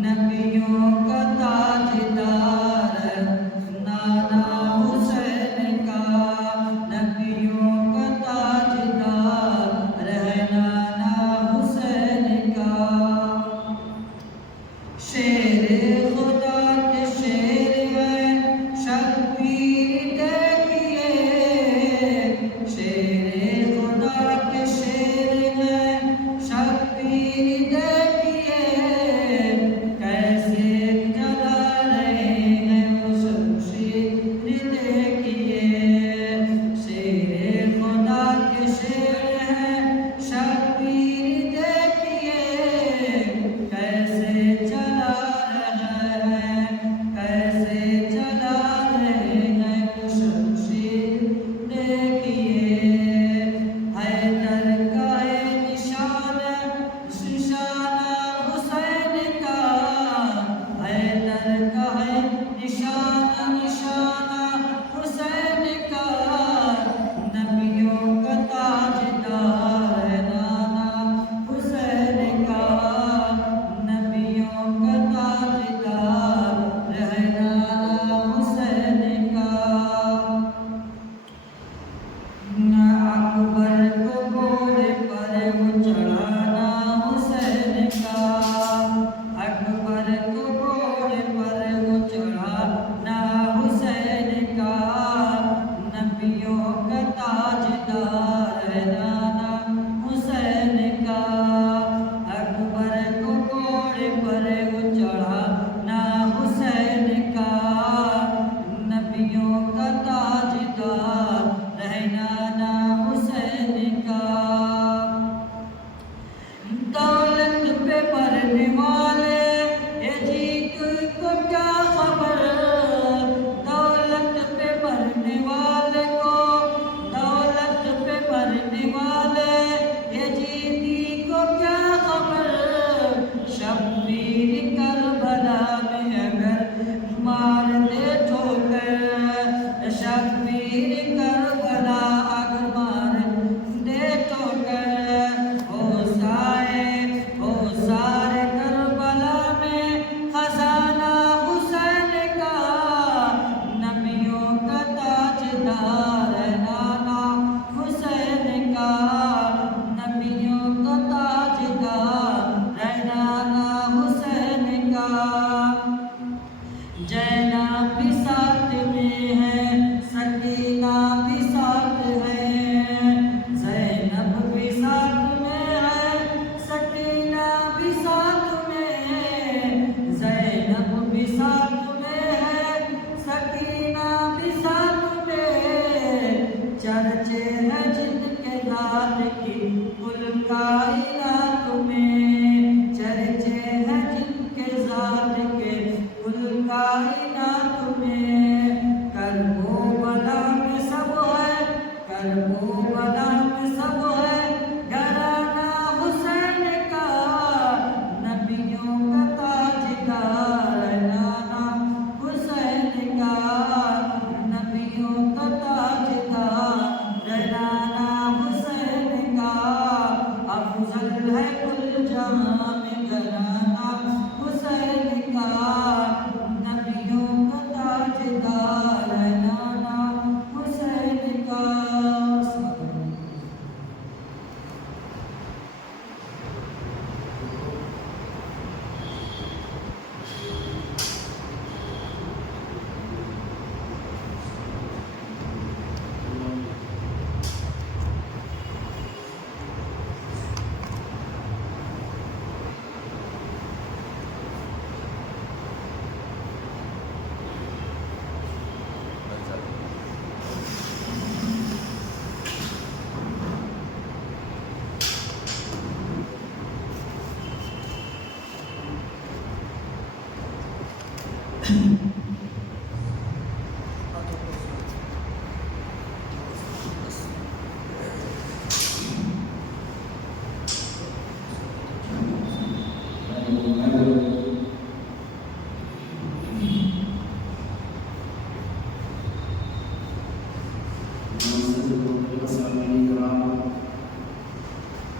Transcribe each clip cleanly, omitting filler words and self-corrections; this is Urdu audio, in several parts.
نبیوں کا تاجدار زینب بھی ساتھ میں ہے، سکینہ بھی ساتھ ہے، زینب بھی ساتھ میں ہے، سکینہ بھی ساتھ میں ہے، زینب بھی ساتھ میں ہے، سکینہ بھی ساتھ میں ہے، چرچے ہیں جن کے ذات کی کل کائنات میں، چرچے ہیں جن کے ذات کے کل کائنات میں، کرب و بلا میں سب ہے، کرب و بلا میں سب ہے، گھرانہ حسین کا نبیوں کا تاجدار ہے، نانا حسین کا نبیوں کا تاجدار ہے، نانا حسین کا افضل ہے کل جہاں میں، گھرانہ حسین کا نبیوں کا تاجدار ہے، نانا حسین کا۔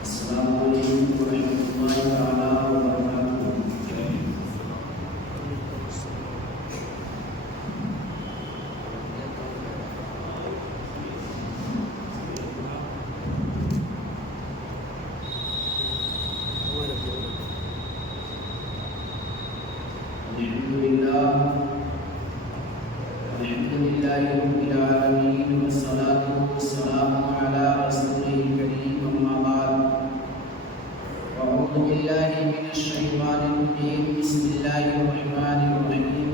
السلام علیکم ورحمۃ اللہ تعالیٰ وبرکاتہ۔ الحمد للہ رب العالمین والصلاة والسلام علی رسولہ الکریم، اما بعد، اعوذ باللہ من الشیطان الرجیم، بسم اللہ الرحمن الرحیم۔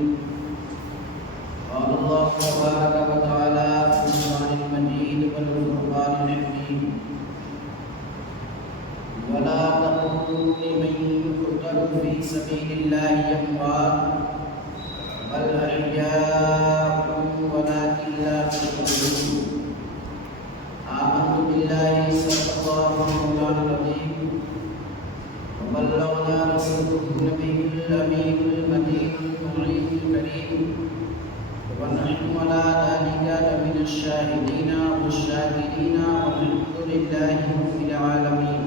قال اللہ تبارک و تعالی فی القرآن المجید والفرقان الحمید، ولا تقولوا لمن يقتل في سبيل الله أموات بل أحياء ولكن لا تشعرون۔ آمنت بالله صدق الله مولانا العظيم، وبلغنا رسوله النبي الأمين المتين المعين الكريم، ونحن على ذلك لمن الشاهدين والشاكرين، والحمد لله رب العالمين۔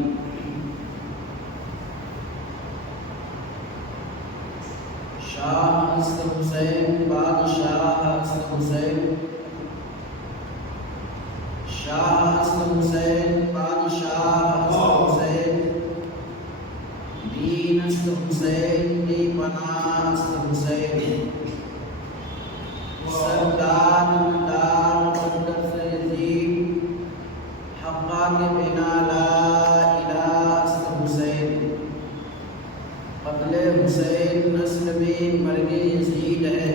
شاہ حسن حسین بادشاہ حسن حسین، شاہ حسن حسین بادشاہ حسن حسین، دین حسن حسین کی پناہ حسن حسین، سردار مدار مقدس یزید، حقا کے بنا لا الہ حسن حسین۔ قتل حسین نسل میں مرگ یزید ہے،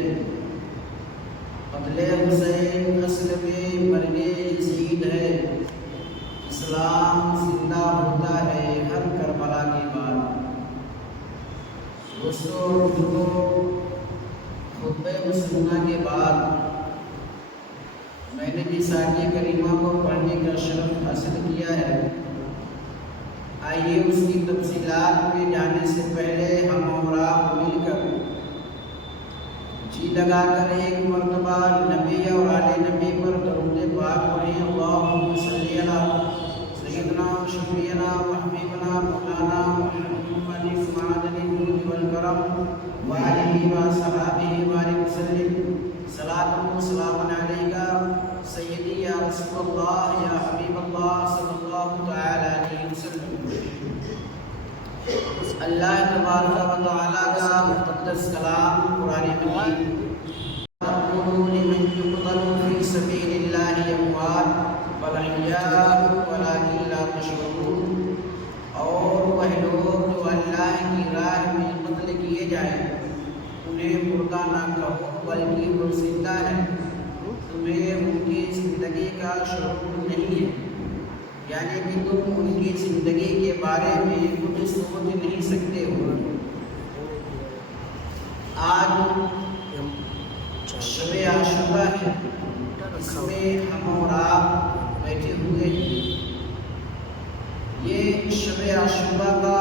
قتل حسین نسل میں مرگ یزید ہے، اسلام زندہ ہوتا ہے ہر کربلا کے بعد۔ دوستو اور بزرگوں، خطبہ مسلمہ کے بعد میں نے جس آیت کریمہ کو پڑھنے کا شرف حاصل کیا ہے، آئیے اس کی تفصیلات میں جانے سے پہلے ہم اور آپ مل کر جی لگا کر ایک مرتبہ نبی اور آل نبی پر درود پاک پڑھیں۔ اللہم صلی علی سیدنا و شفیعنا و حبیبنا مولانا محمد معدن الجود والکرم وآلہ و صحابہ وبارک وسلم۔ صلاۃ و سلام علیکہ سیدی یا رسول اللہ یا حبیب اللہ صلی اللہ تعالی علیہ وسلم۔ اللہ تبارک و تعالیٰ کا مقدس کلام قرآن مجید مردہ نہ کہو بلکہ وہ زندہ ہے، تمہیں ان کی زندگی کا شعور نہیں ہے، یعنی کہ تم ان کی زندگی کے بارے میں کچھ سوچ نہیں سکتے ہو۔ آج شب عاشورہ ہے، اس میں ہم اور آپ بیٹھے ہوئے ہیں۔ یہ شب عاشورہ کا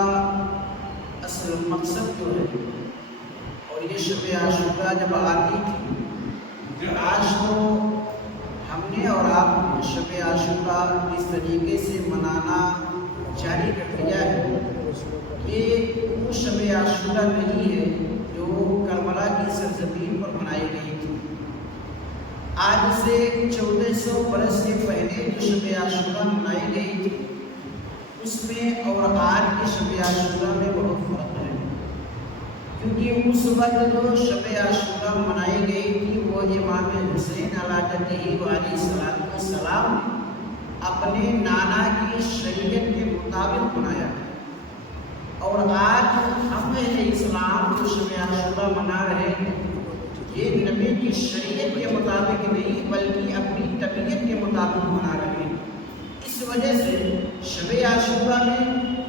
اصل مقصد جو ہے، اور یہ شب عاشورہ جب آتی تھی، آج تو ہم نے اور آپ نے شب عاشورہ اس طریقے سے منانا جاری کر دیا ہے۔ یہ وہ شب عاشورہ نہیں ہے جو کربلا کی سرزمین پر منائی گئی تھی۔ آج سے 1400 برس سے پہلے جو شب عاشورہ منائی گئی تھی، اس میں اور آج کے شب عاشورہ میں بہت فرق ہے، کیونکہ اس وقت جو شب عاشورہ منائی گئی تھی وہ امام حسین علیہ السلام نے اپنے نانا کی شریعت کے مطابق منایا تھا، اور آج ہم اسلام جو شب عاشورہ منا رہے ہیں یہ نبی کی شریعت کے مطابق نہیں بلکہ اپنی طبیعت کے مطابق منا رہے ہیں۔ اس وجہ سے شب عاشورہ میں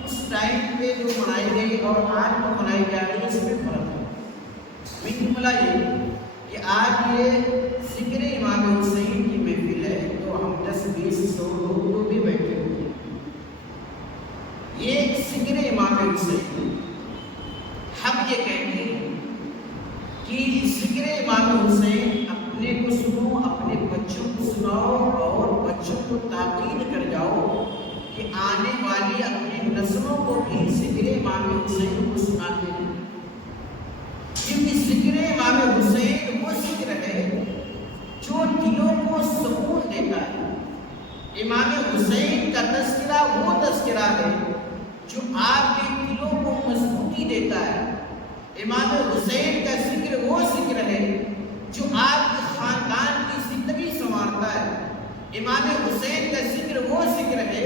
اس ٹائم پہ جو منائی گئی اور آج جو منائی جا رہی ہے اس میں فرق ہے۔ میری جملہ یہ کہ آج یہ ذکر امام حسین کی محفل ہے، تو ہم 10-20-100 لوگ جو بھی بیٹھے ہوئے ہیں، یہ ذکر امام حسین، ہم یہ کہتے ہیں کہ ذکر امام حسین اپنے کو سنو، اپنے بچوں کو سناؤ، اور بچوں کو تاکید کر جاؤ کہ آنے والی اپنی نسلوں کو بھی ذکر امام حسین کو سناتے ہیں، کیونکہ ذکر امام حسین وہ ذکر ہے جو دلوں کو سکون دیتا ہے۔ امام حسین کا تذکرہ وہ تذکرہ ہے جو آپ کے دلوں کو مضبوطی دیتا ہے۔ امام حسین کا ذکر وہ ذکر ہے جو آپ کے خاندان کی زندگی سنوارتا ہے۔ امام حسین کا ذکر وہ ذکر ہے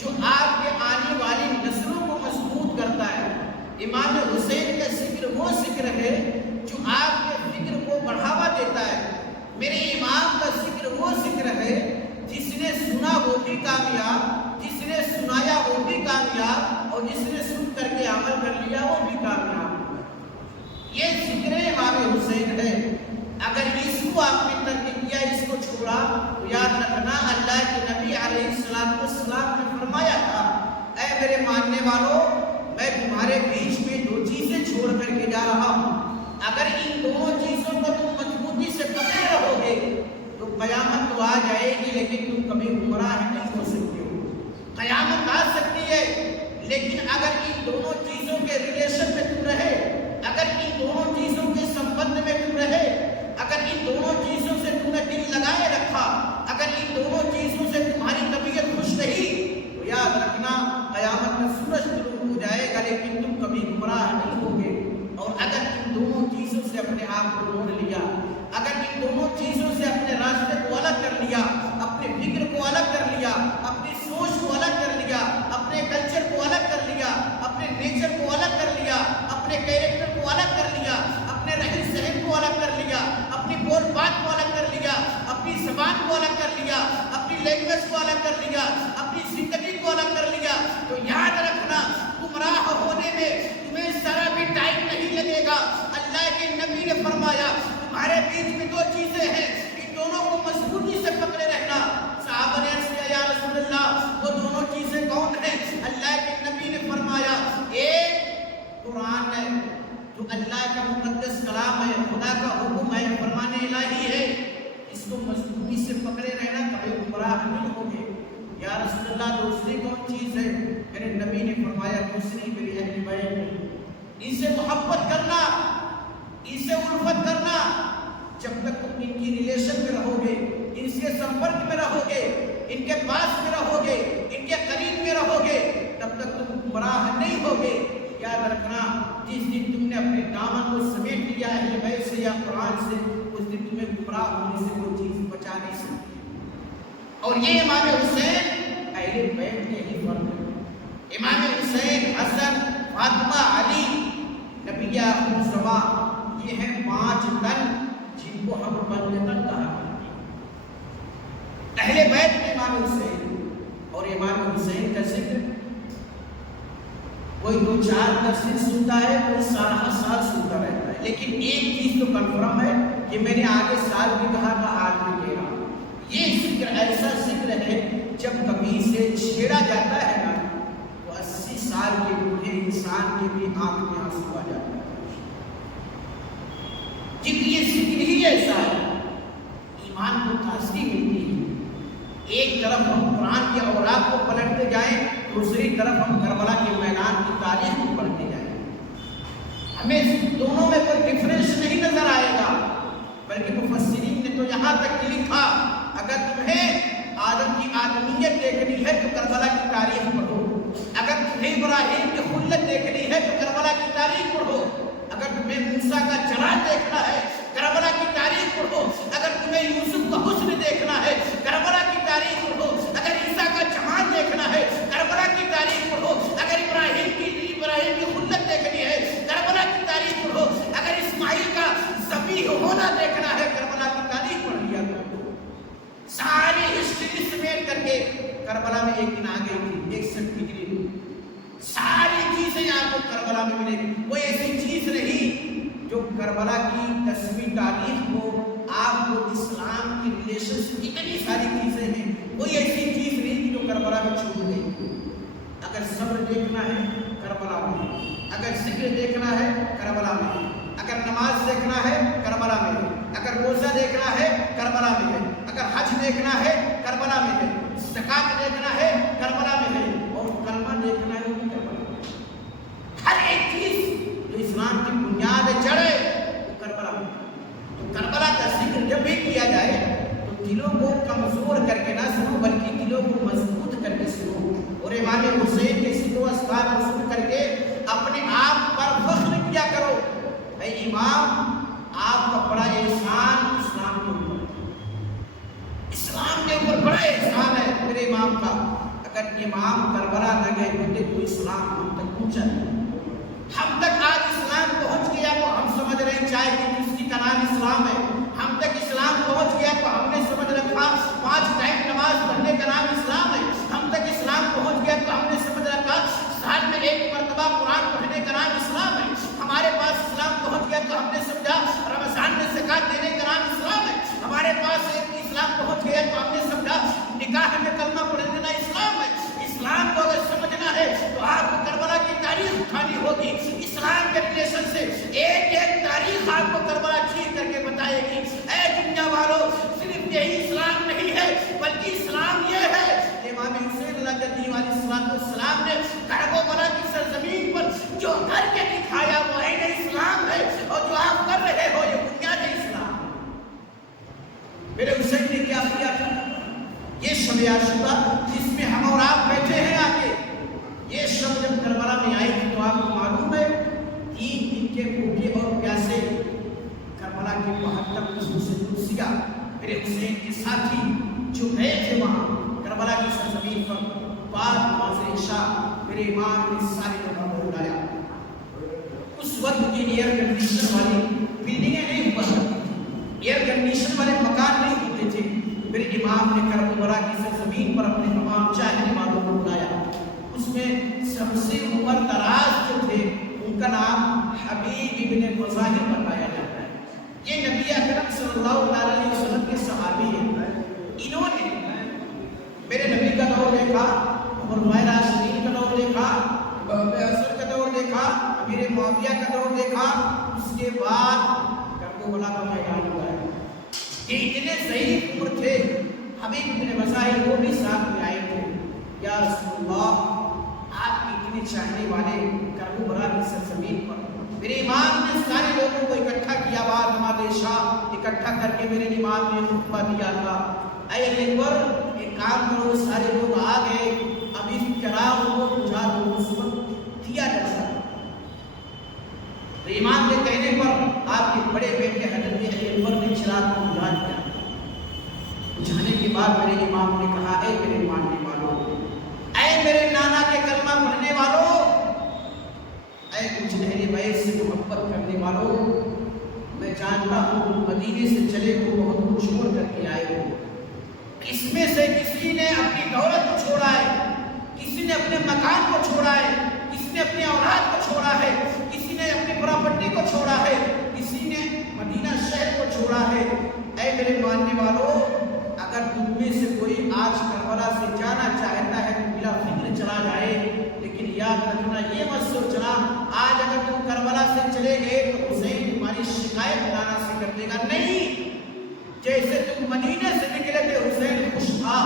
جو آپ کے آنے والی نسلوں کو مضبوط کرتا ہے۔ امام حسین کا ذکر وہ ذکر ہے جو آپ کے فکر کو بڑھاوا دیتا ہے۔ میرے امام کا ذکر وہ ذکر ہے جس نے سنا وہ بھی کامیاب، جس نے سنایا وہ بھی کامیاب، اور جس نے سن کر کے عمل کر لیا وہ بھی کامیاب۔ یہ ذکر امام حسین ہے۔ اگر اس کو آپ نے ترک کیا، اس کو چھوڑا، تو یاد رکھنا اللہ کے نبی علیہ السلام نے فرمایا تھا، اے میرے ماننے والوں، میں تمہارے بیچ میں 2 چیزیں چھوڑ کر کے جا رہا ہوں، اگر ان دونوں چیزوں کو تم مضبوطی سے پکڑے رہو گے تو قیامت تو آ جائے گی لیکن تم کبھی گمراہ نہیں ہو سکتے ہو۔ قیامت آ سکتی ہے لیکن اگر ان دونوں چیزوں کے ریلیشن میں تم رہے، اگر ان دونوں چیزوں کے سمبندھ میں تم رہے، اگر ان دونوں چیزوں سے تم نے دل لگائے رکھا، اگر ان دونوں چیزوں سے تمہاری طبیعت خوش رہی، تو یاد رکھنا قیامت میں سورج طلوع ہو جائے گا لیکن تم کبھی گمراہ نہیں ہوگے۔ اور اگر ان دونوں چیزوں سے اپنے آپ کو روک لیا، اگر ان دونوں چیزوں سے اپنے راستے کو الگ کر لیا، اپنے فکر کو الگ کر لیا، اپنی سوچ کو الگ کر لیا، اپنے کلچر کو الگ کر لیا، اپنے نیچر کو الگ کر لیا، اپنے کیریکٹر کو الگ کر لیا، اپنے رہن سہن کو الگ کر لیا، اپنی بول بات کو الگ کر لیا، اپنی زبان کو الگ کر لیا، اپنی لینگویج کو الگ کر لیا، اپنی زندگی کو الگ کر لیا، تو یاد رکھنا گمراہ ہونے میں تمہیں ذرا بھی ٹائم نہیں لگے گا۔ اللہ کے نبی نے فرمایا تمہارے بیچ میں 2 چیزیں ہیں، ان دونوں کو مضبوطی سے پکڑے رہنا۔ صحابہ نے عرض کیا یا رسول اللہ وہ دونوں چیزیں کون ہیں؟ اللہ کے نبی نے فرمایا ایک قرآن ہے جو اللہ کا مقدس کلام ہے، خدا کا حکم ہے، فرمان الہی ہے، اس کو مضبوطی سے پکڑے رہنا، کبھی گمراہ نہیں ہوگے۔ یا رسول اللہ دوسری کون چیز ہے؟ میرے نبی نے فرمایا دوسری میری اہل بیت ہے، ان سے محبت کرنا، ان سے الفت کرنا۔ جب تک تم ان کی ریلیشن میں رہو گے، ان سے سمپرک میں رہو گے، ان کے پاس میں رہو گے، ان کے قریب میں رہو گے، تب تک تم گمراہ نہیں ہوگے۔ یاد رکھنا جس دن تم نے اپنے دامن کو سمیٹ لیا اہل بیت سے یا قرآن سے، اس دن تمہیں گمراہ ہونے سے کوئی چیز بچا نہیں سکتی۔ اور یہ امام حسین اہل بیت کے ہی فرق ہے۔ امام حسین، حسن، فاطمہ، علی، نبی آخر الزمان، یہ ہیں 5 تن جن کو ہم بند تن کہا کرتے ہیں۔ اہل بیت میں امام حسین اور امام حسین کا ذکر کوئی 2-4 درس سنتا ہے، کوئی سارا سال سنتا رہتا ہے، لیکن ایک چیز تو کنفرم ہے کہ میں نے آگے سال بھی کہا تھا، آج بھی کہہ رہا ہوں، یہ ذکر ایسا ذکر ہے جب کبھی سے چھیڑا جاتا ہے نا تو 80 سال کے بوڑھے انسان کے بھی آنکھ میں آنسو آ جاتا ہے، کیونکہ یہ ذکر ہی ایسا ہے، ایمان کو تازگی ملتی ہے۔ ایک طرف ہم قرآن کے اوراق کو پلٹتے جائیں، دوسری طرف ہم کربلا کے میدان کی تاریخ کو پڑھتے جائیں، ہمیں دونوں میں کوئی ڈفرینس نہیں نظر آئے گا، بلکہ مفسرین نے تو یہاں تک لکھا اگر تمہیں آدم کی آدمیت دیکھنی ہے تو کربلا کی تاریخ پڑھو، اگر تمہیں ابراہیم کی خلت دیکھنی ہے تو کربلا کی تاریخ پڑھو، اگر تمہیں موسیٰ کا جلال دیکھنا ہے کربلا کی تاریخ پڑھو، اگر تمہیں یوسف کا حسن دیکھنا ہے کربلا کی تاریخ پڑھو، اگر عیسیٰ کا جمال دیکھنا ہے کربلا کی تاریخ پڑھو، اگر ابراہیم کی خلت دیکھنی ہے کربلا کی تاریخ پڑھو، اگر اسماعیل کا ذبیح ہونا دیکھنا ہے کربلا کی تاریخ پڑھ لیا کرو۔ ساری ہسٹری سمیٹ کر کے کربلا میں ایک دن آ گئی تھی 61 ہجری، ساری چیزیں آپ کو کربلا میں ملے گی، کوئی ایسی چیز نہیں جو کربلا کی 10ویں تاریخ کو آپ کو اسلام کی ریلیشن سے اتنی ساری چیزیں ہیں، کوئی ایسی چیز نہیں جو کربلا میں چھوٹ گئی۔ اگر صبر دیکھنا ہے کربلا میں، اگر ذکر دیکھنا ہے کربلا میں، اگر نماز دیکھنا ہے کربلا میں، اگر روزہ دیکھنا ہے کربلا میں ہے، اگر حج دیکھنا ہے کربلا میں ہے، زکات دیکھنا ہے کربلا میں ہے، اور کلمہ دیکھنا ہے وہ بھی کربلا میں ہے۔ ہر ایک چیز جو اسلام کی بنیاد جڑ ہے وہ کربلا میں ہے۔ تو کربلا کا ذکر جب بھی کیا جائے تو دلوں کو کمزور کر کے نہ سنو بلکہ دلوں کو مضبوط کر کے سنو، اور امام حسین کے ذکر و اذکار کو سن کر کے اپنے آپ پر فخر کیا کرو، اے امام آپ کا بڑا احسان اسلام کے اوپر، اسلام کے اوپر بڑا احسان ہے میرے امام کا، اگر امام کربلا نہ گئے ہوتے تو اسلام ہم تک پہنچا نہیں، ہم تک آج اسلام پہنچ گیا تو ہم سمجھ رہے ہیں چائے کی چسکی کا نام اسلام ہے، ہم تک اسلام پہنچ گیا تو ہم نے سمجھ رکھا 5 ٹائم نماز پڑھنے کا نام اسلام ہے، ہم تک اسلام پہنچ گیا تو ہم نے سمجھ رکھا سال میں 1 مرتبہ قرآن پڑھنے کا نام اسلام ہے، ہمارے پاس اسلام پہنچ گیا تو ہم نے سمجھا رمضان میں زکات دینے کا نام اسلام ہے، ہمارے پاس اسلام پہنچ گیا تو ہم نے سمجھا نکاح میں کلمہ پڑھ لینا اسلام ہے۔ اسلام کو اگر سمجھنا ہے تو آپ کو کربلا کی تاریخ اٹھانی ہوگی، اسلام کے ریلیشن سے ایک ایک تاریخ آپ کو کربلا چیر کر کے بتائے گی۔ اے دنیا والوں، صرف یہی اسلام نہیں ہے بلکہ اسلام یہ ہے، امام حسین علیہ السلام نے کربلا کی سرزمین پر جو کر کے دکھایا وہ عین اسلام ہے، اور جو آپ کر رہے ہو یہ بنیاد اسلام ہے۔ میرے حسین نے کیا کیا تھا؟ یہ شب عاشورہ جس میں ہم اور آپ بیٹھے ہیں آگے، یہ شب جب کربلا میں آئی تھی تو آپ کو معلوم ہے 3 دن کے بھوکے اور پیاسے کربلا کے 72 خصوص قدسیہ میرے حسین کے ساتھی جو گئے تھے وہاں کربلا کی سرزمین پر، بعد نماز عشاء میرے امام نے ساری جگہ کو بلایا۔ اس وقت کی ایئر کنڈیشن والی بلڈنگیں نہیں ہوا کرتی تھی، ایئر کنڈیشن والے مکان نہیں ہوتے تھے، میرے امام نے کربلا کی سرزمین پر اپنے تمام چاہنے والوں کو بلایا۔ اس میں سب سے عمر دراز جو تھے ان کا نام حبیب ابن مظاہر بتایا جاتا ہے، یہ نبی اکرم صلی اللہ علیہ وسلم کے صحابی ہیں۔ انہوں نے میرے نبی کا دور دیکھا، خلفائے راشدین کا دور دیکھا، عصر کا دور دیکھا، امیر معاویہ کا دور دیکھا، اس کے بعد کربلا کا میدان ہوا ہے۔ یہ اتنے ضعیف عمر تھے، حبیب ابن مظاہر وہ بھی ساتھ میں آئے تھے، یا رسول اللہ آپ کے اتنے چاہنے والے کربلا کی سرزمین پر میرے امام نے سارے لوگوں کو اکٹھا کیا، بعد نماز عشاء اکٹھا کر کے میرے امام نے خطبہ دیا تھا، اے اکبر ایک کام کرو، سارے لوگ آ گئے، اب اس چراغ کو بجھا دو، اس وقت دیا جیسا۔ تو امام کے کہنے پر آپ کے بڑے بیٹے حضرت علی اکبر نے چراغ کو بجھا دیا۔ بجھانے کے بعد میرے امام نے کہا، اے میرے ماننے والوں، اے میرے نانا کے کلمہ پڑھنے والوں، اے مجھ اہل بیت سے محبت کرنے والوں، میں جانتا ہوں مدینے سے چلے ہو بہت کچھ چھوڑ کر کے آئے ہو. اس میں سے کسی نے اپنی دولت کو چھوڑا ہے, کسی نے اپنے مکان کو چھوڑا ہے, کسی نے اپنی اولاد کو چھوڑا ہے, کسی نے اپنی پراپرٹی کو چھوڑا ہے, کسی نے مدینہ شہر کو چھوڑا ہے. اے میرے ماننے والوں, اگر تم میں سے کوئی آج کربلا سے جانا چاہتا ہے تو بلا فکر چلا جائے, لیکن یاد رکھنا یہ مت سوچنا آج اگر تم کربلا سے چلے گئے تو حسین تمہاری شکایت لانا سے کر دے گا. نہیں, جیسے تم مدینے سے نکلے تھے حسین خوش تھا,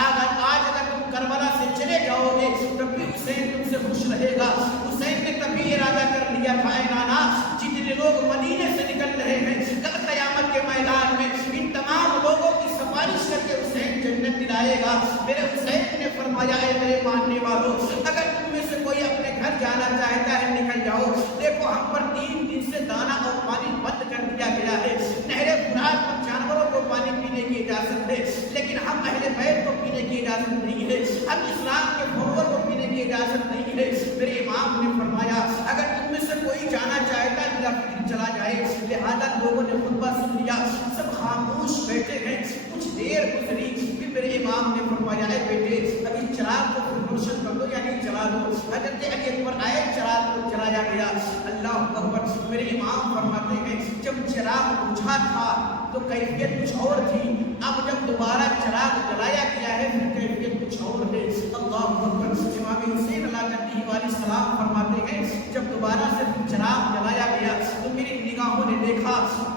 آج اگر تم کربلا سے چلے جاؤ گے تب بھی حسین تم سے خوش رہے گا. حسین نے تبھی ارادہ کر لیا تھا اے نانا, جتنے لوگ مدینے سے نکل رہے ہیں کل قیامت کے میدان میں ان تمام لوگوں کی سفارش کر کے حسین جنت دلائے گا. میرے حسین نے فرمایا اے میرے ماننے والوں, اگر تم میں سے کوئی اپنے گھر جانا چاہتا ہے نکل جاؤ. دیکھو ہم پر 3 دن سے دانا اور پانی بند کر دیا گیا ہے. نہر فرات پر جانوروں کو پانی پینے کی اجازت ہے, لیکن ہم اہل بیت کو پینے کی اجازت نہیں ہے, ہم اسلام کے فروغ کو پینے کی اجازت نہیں ہے. میرے امام نے فرمایا اگر تم میں سے کوئی جانا چاہتا ہے بلا فکر چلا جائے. لہذا لوگوں نے خطبہ سن لیا, سب خاموش بیٹھے ہیں. کچھ دیر گزری, پھر میرے امام نے فرمایا اے بیٹے ابھی چراغ کو روشن کر دو, یعنی جلا دو. حضرت علی اکبر آئے, چراغ کو جلایا گیا. اللہ اکبر. میرے امام فرماتے ہیں جب چراغ بجھا تھا تو کیفیت کچھ اور تھی, اب جب دوبارہ چراغ جلایا گیا ہے پھر کیفیت کچھ اور ہے. اللہ اکبر. امام حسین علیہ السلام فرماتے ہیں جب دوبارہ سے چراغ جلایا گیا تو میری نگاہوں نے دیکھا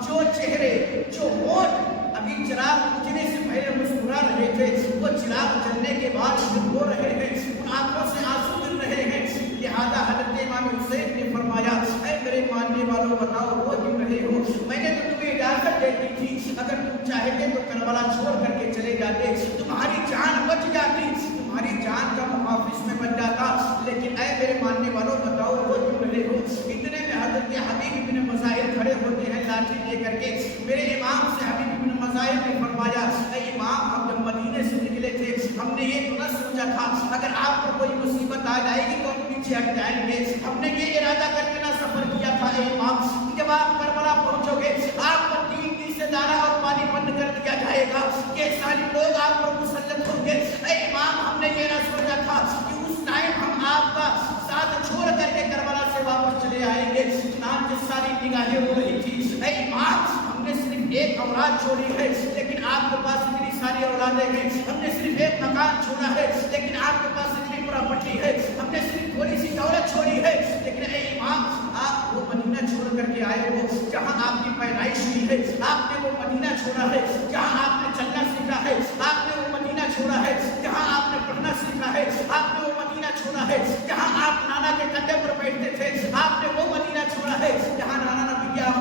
جو چہرے, جو ہونٹ ابھی چراغ بجھنے سے پہلے مسکرا رہے تھے وہ چراغ جلنے کے بعد رو رہے ہیں, ان آنکھوں سے آنسو گر رہے ہیں. لہذا حضرت امام حسین نے فرمایا اے میرے ماننے والوں بتاؤ رو کیوں رہے ہو؟ میں نے تو تمہیں اجازت دے دی تھی, اگر تم چاہتے تو کربلا چھوڑ کر کے چلے جاتے, تمہاری جان بچ جاتی, تمہاری جان کا محافظ میں بن جاتا. لیکن اے میرے ماننے والوں بتاؤ رو کیوں رہے ہو؟ اتنے میں حضرت حبیب بن مظاہر کھڑے ہوتے ہیں لاٹھی لے کر کے. میرے امام سے حبیب بن مظاہر نے فرمایا اے امام, ہم جب مدینے سے نکلے تھے ہم نے یہ تو نہ سوچا تھا اگر آپ پر کوئی مصیبت آ جائے گی تو ہم پیچھے ہٹ جائیں گے. ہم نے یہ ارادہ کر کے نہ سفر کیا تھا اے امام کہ جب آپ کربلا پہنچو گے آپ پر 3 دن سے دانا اور پانی بند کر دیا جائے گا, یہ سارے لوگ آپ پر مسلط ہوں گے. اے امام, ہم نے یہ نہ سوچا تھا کہ اس ٹائم ہم آپ کا ساتھ چھوڑ کر کے کربلا سے واپس چلے آئیں گے. چنانچہ ساری نگاہیں ہو رہی تھی. اے امام, ہم نے صرف ایک اولاد چھوڑی ہے لیکن آپ کے پاس اتنی ساری اولادیں ہیں. ہم نے صرف ایک مکان چھوڑا ہے لیکن آپ کے پاس اتنی پراپرٹی ہے. ہم نے صرف تھوڑی سی دولت چھوڑی ہے, لیکن اے امام آپ وہ مدینہ چھوڑ کر کے آئے ہو جہاں آپ کی پیدائش ہوئی ہے. آپ نے وہ مدینہ چھوڑا ہے جہاں آپ نے چلنا سیکھا ہے. آپ نے وہ مدینہ چھوڑا ہے جہاں آپ نے پڑھنا سیکھا ہے. آپ نے وہ مدینہ چھوڑا ہے جہاں آپ نانا کے کندھے پر بیٹھتے تھے. آپ نے وہ مدینہ چھوڑا ہے جہاں نانا نبی کا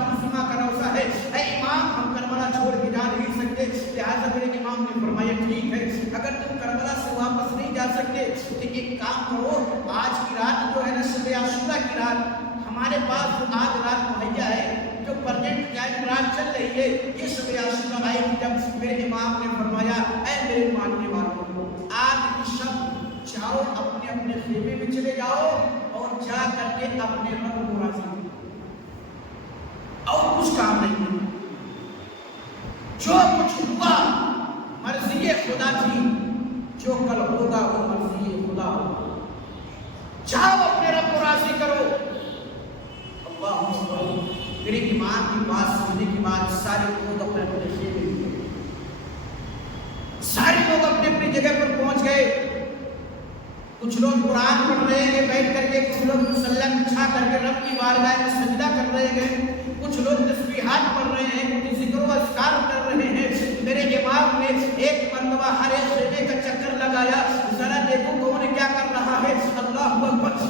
روضہ ہے. اے امام, ہم کربلا چھوڑ کے جا نہیں سکتے. لہٰذا میرے امام نے فرمایا ٹھیک ہے, اگر تم کربلا سے واپس نہیں جا سکتے تو ایک کام کرو, آج کی رات جو ہے نا شب عاشورہ کی رات, ہمارے پاس جو آج رات مہیا ہے جو پرجنٹ رات چل رہی ہے یہ شب عاشورہ آئی تھی. جب میرے امام نے فرمایا اے میرے ماننے والوں, آج کی شب جاؤ اپنے اپنے خیمے میں چلے جاؤ اور جا کر کے اپنے رب کو راضی کرو, اور کچھ کام نہیں. جو کچھ ہوا مرضی خدا تھی, جو کل ہوگا وہ مرضی خدا ہوگا. جاؤ اپنے رب کو راضی کرو. اللہ اکبر. میرے ایمان کی بات سننے کے بعد سارے لوگ اپنے اپنے خیمے میں, سارے لوگ اپنے اپنی جگہ پر پہنچ گئے. کچھ لوگ قرآن پڑھ رہے ہیں بیٹھ کر کے, کچھ لوگ مصلی بچھا کر کے رب کی بارگاہ میں سجدہ کر رہے ہیں, کچھ لوگ تسبیحات پڑھ رہے ہیں, کچھ ذکر و اذکار کر رہے ہیں. میرے امام نے ایک مرتبہ ہر ایک خیمے کا چکر لگایا, ذرا دیکھو کون کیا کر رہا ہے. اللہ اکبر.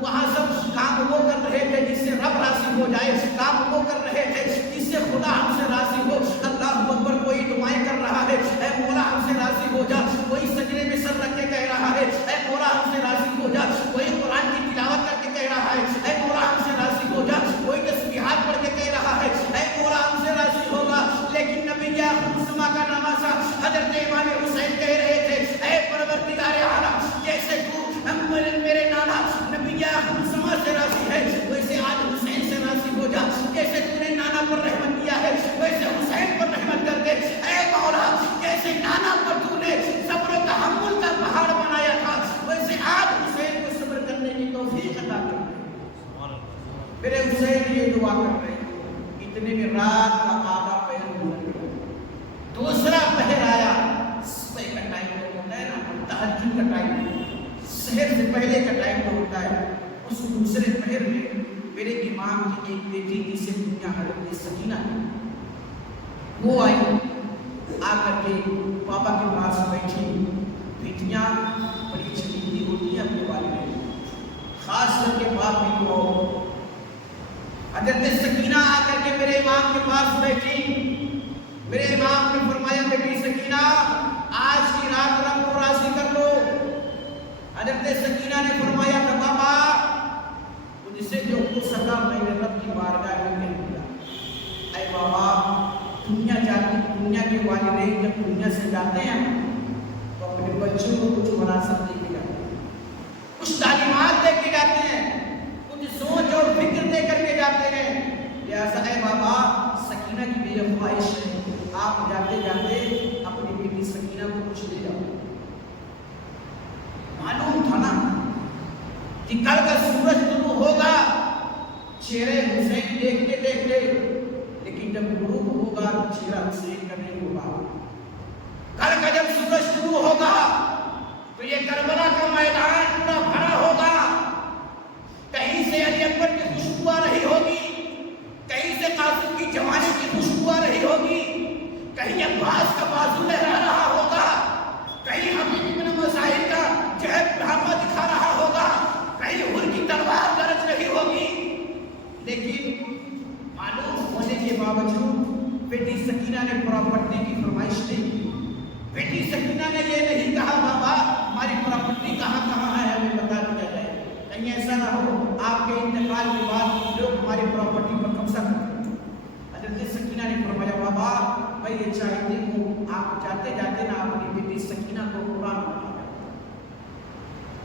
وہاں سب کام وہ کر رہے تھے جس سے رب راضی ہو جائے, کام وہ کر رہے تھے جس سے خدا ہم سے راضی ہو. اللہ اکبر. کوئی دعائیں کر رہا ہے اے مولا ہم سے راضی ہو جا, کوئی سجدے میں سر رکھ کے کہہ رہا ہے اے مولا ہم سے راضی ہو جا, کوئی قرآن کی تلاوت کر کے کہہ رہا ہے اے مولا ہم سے راضی ہو جا, کوئی تسبیحات پڑھ کے کہہ رہا ہے اے مولا ہم سے راضی ہوگا. لیکن نبی خصما کا نواسا حضرت امام حسین کہہ رہے تھے اے پروردگار عالم, جیسے تو میرے نانا نبی خصما سے راضی ہے ویسے آج حسین سے راضی ہو جا. دیا، جیسے تو نے نانا پر رحمت کیا ہے ویسے حسین پر رحمت کر دے۔ اے مولا جیسے نانا پر تو نے صبر و تحمل کا پہاڑ بنایا تھا ویسے آج حسین کو صبر کرنے کی توفیق عطا کر دے۔ میرے حسین یہ دعا کر رہے ہیں، اتنے میں رات کا آدھا پہر گزر گیا، دوسرا پہر آیا، صبح کا ٹائم ہوتا ہے نا، تہجد کا ٹائم، سحر سے پہلے کا ٹائم ہوتا ہے۔ اس دوسرے پہر میں میرے امام کی ایک بیٹی جسے دنیا حضرت سکینہ وہ آئی، آ کر کے پاپا کے پاس بیٹھی۔ بیٹیاں بڑی چلیدی ہوتی ہیں اپنے والدین، خاص کر کے باپ بھی کو۔ حضرت سکینہ آ کر کے میرے امام کے پاس بیٹھی، میرے امام نے فرمایا بیٹی سکینہ آج کی رات رب کو راضی کر لو۔ حضرت سکینہ نے فرمایا کہ بابا مجھ سے جو ہو سکا میں نے رب کی بارگاہ میں کہہ دیا۔ اے بابا دنیا کے والدین جب دنیا سے جاتے ہیں تو اپنے بچوں کو کچھ وراثت دے کے جاتے ہیں، کچھ تعلیمات دے کے جاتے ہیں، کچھ سوچ اور فکر دے کر کے جاتے ہیں۔ لہٰذا اے بابا سکینہ کی میری خواہش ہے آپ جاتے جاتے اپنی بیٹی سکینہ کو کچھ دے جاؤ۔ معلوم تھا نا کہ کل کا سورج طلوع ہوگا چہرے حسین دیکھتے دیکھتے، لیکن جب غروب ہوگا تو چہرہ حسین کا نہیں ہوگا۔ کل کا جب سورج طلوع ہوگا تو یہ کربلا کا میدان پورا بھرا ہوگا، کہیں سے علی اکبر کی خوشبو آ رہی ہوگی، کہیں سے قاسم کی جوانی کی خوشبو آ رہی ہوگی، کہیں عباس کا بازو لہرا رہا ہوگا، کہیں حبیب بن مظاہر کا جہد بھاپا دکھا رہا ہوگا، کہیں ہر کی تلوار گرج رہی ہوگی۔ لیکن معلوم ہونے کے باوجود بیٹی سکینہ نے پراپرٹی کی فرمائش نہیں کی۔ بیٹی سکینہ نے یہ نہیں کہا بابا ہماری پراپرٹی کہاں کہاں ہے ہمیں بتا دیا جائے، کہیں ایسا نہ ہو آپ کے انتقال کے بعد لوگ ہماری پراپرٹی پر قبضہ کریں۔ حضرت سکینہ نے فرمایا بابا میں یہ چاہتی ہوں آپ جاتے جاتے نہ اپنی بیٹی سکینہ کو قرآن پڑھا۔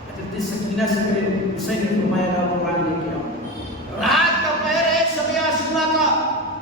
حضرت سکینہ سے میرے حسین نے فرمایا قرآن لے کے آؤ۔ رات کا پہر ہے شب عاشورہ کا،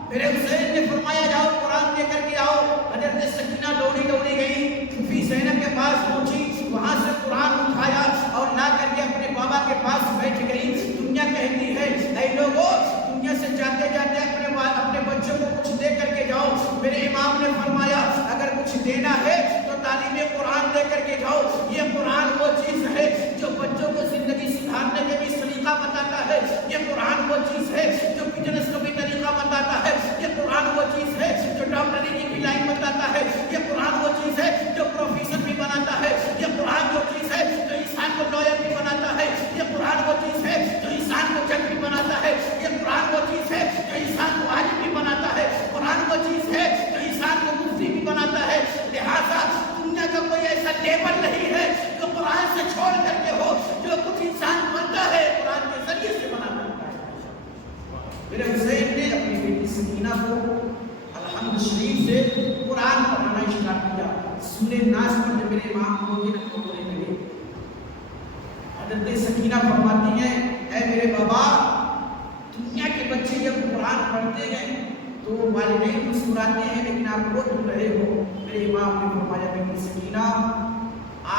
میرے حسین نے فرمایا جاؤ قرآن لے کر کے آؤ۔ حضرت سکینہ دوڑی دوڑی گئی، پھوپھی زینب کے پاس پہنچی، وہاں سے قرآن اٹھایا اور لا کر کے اپنے بابا کے پاس بیٹھ گئی۔ دنیا کہتی ہے اے لوگو دنیا سے جاتے جاتے اپنے بچوں کو کچھ دے کر کے جاؤ۔ میرے امام نے فرمایا اگر کچھ دینا ہے تو تعلیم قرآن دے کر کے جاؤ۔ یہ قرآن وہ چیز ہے جو بچوں کو زندگی سدھارنے کے بھی طریقہ بتاتا ہے، یہ قرآن وہ چیز ہے جو بزنس کو بھی طریقہ بتاتا ہے، یہ قرآن وہ چیز ہے جو ڈاکٹری کی بھی لائن بتاتا ہے، یہ قرآن وہ چیز ہے جو پروفیسر بھی بناتا ہے، یہ قرآن وہ چیز ہے جو انسان کو لائر بھی بناتا ہے، یہ قرآن وہ چیز ہے جو انسان کو جج بھی بناتا ہے، یہ قرآن وہ چیز ہے جو انسان کو عالم بھی بناتا ہے، قرآن وہ چیز ہے جو انسان کو مفتی بھی بناتا ہے۔ لہٰذا دنیا کا کوئی ایسا لیبل نہیں ہے جو قرآن سے چھوڑ کر کے ہو، جو کچھ انسان بنتا ہے قرآن کے ذریعے سے بنا کرتا ہے۔ میرے حسین نے اپنی بیٹی سکینہ کو الحمد شریف سے قرآن پڑھانا اسٹارٹ کیا۔ سورہ ناس پر جب میرے امام ہوگی نہ بولنے لگے، حضرت سکینہ فرماتی ہیں اے میرے بابا دنیا کے بچے جب قرآن پڑھتے ہیں تو والدین مسکراتے ہیں لیکن آپ رو کیوں رہے ہو؟ میرے امام نے فرمایا بیٹی سکینہ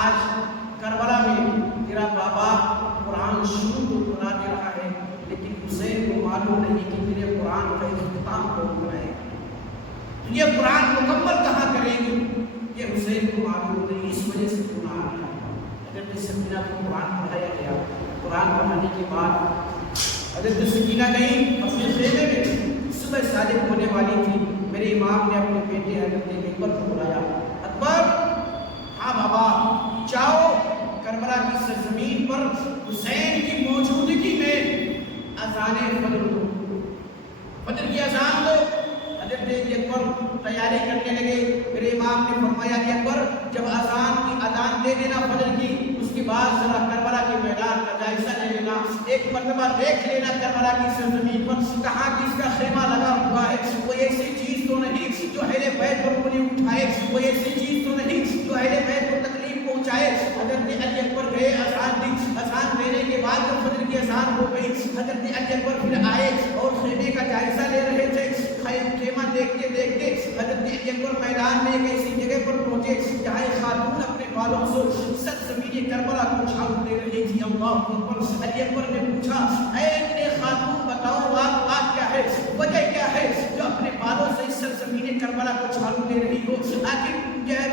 آج کربلا میں تیرا بابا قرآن شروع تو پڑھا دے رہا ہے لیکن حسین کو معلوم نہیں کہ تیرے قرآن کا اختتام کون کرائے گا، تو یہ قرآن مکمل کہاں کرے گی یہ حسین کو معلوم نہیں، اس وجہ سے قرآن حضرت سکینہ کو قرآن پڑھایا گیا۔ قرآن پڑھانے کے بعد حضرت سکینہ گئی اپنے خیمے میں، صبح صادق ہونے والی تھی، میرے امام نے اپنے بیٹے حضرت اکبر کو بلایا، اکبر ہاں بابا جاؤ کربلا کی سرزمین پر حسین کی موجودگی میں اذان فجر دو، فجر کی اذان دو۔ حضرت اکبر تیاری کرنے لگے، میرے امام نے فرمایا کہ اکبر جب اذان کی اذان دے دینا فجر کی اس کے بعد ذرا کربلا کے میدان کا جائزہ لے لینا، ایک مرتبہ دیکھ لینا کربلا کی سرزمین پر کہاں کس کا خیمہ لگا ہوا ہے، کوئی ایسی چیز تو نہیں جو اہل بیت پر انگلی اٹھائے، کوئی ایسی چیز تو نہیں جو اہل بیت کو تکلیف پہنچائے۔ حضرت علی اکبر گئے، اذان دی، اذان دینے کے بعد جب فجر کی اذان ہو گئی، حضرت علی اکبر پھر آئے اور خیمے کا جائزہ لے رہے تھے۔ خیمہ دیکھتے دیکھتے حضرت علی اکبر میدان میں ایک ایسی جگہ پر پہنچے جہاں ایک خاتون اپنے بالوں سے سرزمین کربلا کو جھاڑو دے رہی تھی۔ اللہ اکبر۔ علی اکبر نے پوچھا، اے میرے خاتون بتاؤ بات کیا ہے، وجہ کیا ہے جو اپنے بالوں سے اس سرزمین کربلا کو جھاڑو دے رہی ہو، آخر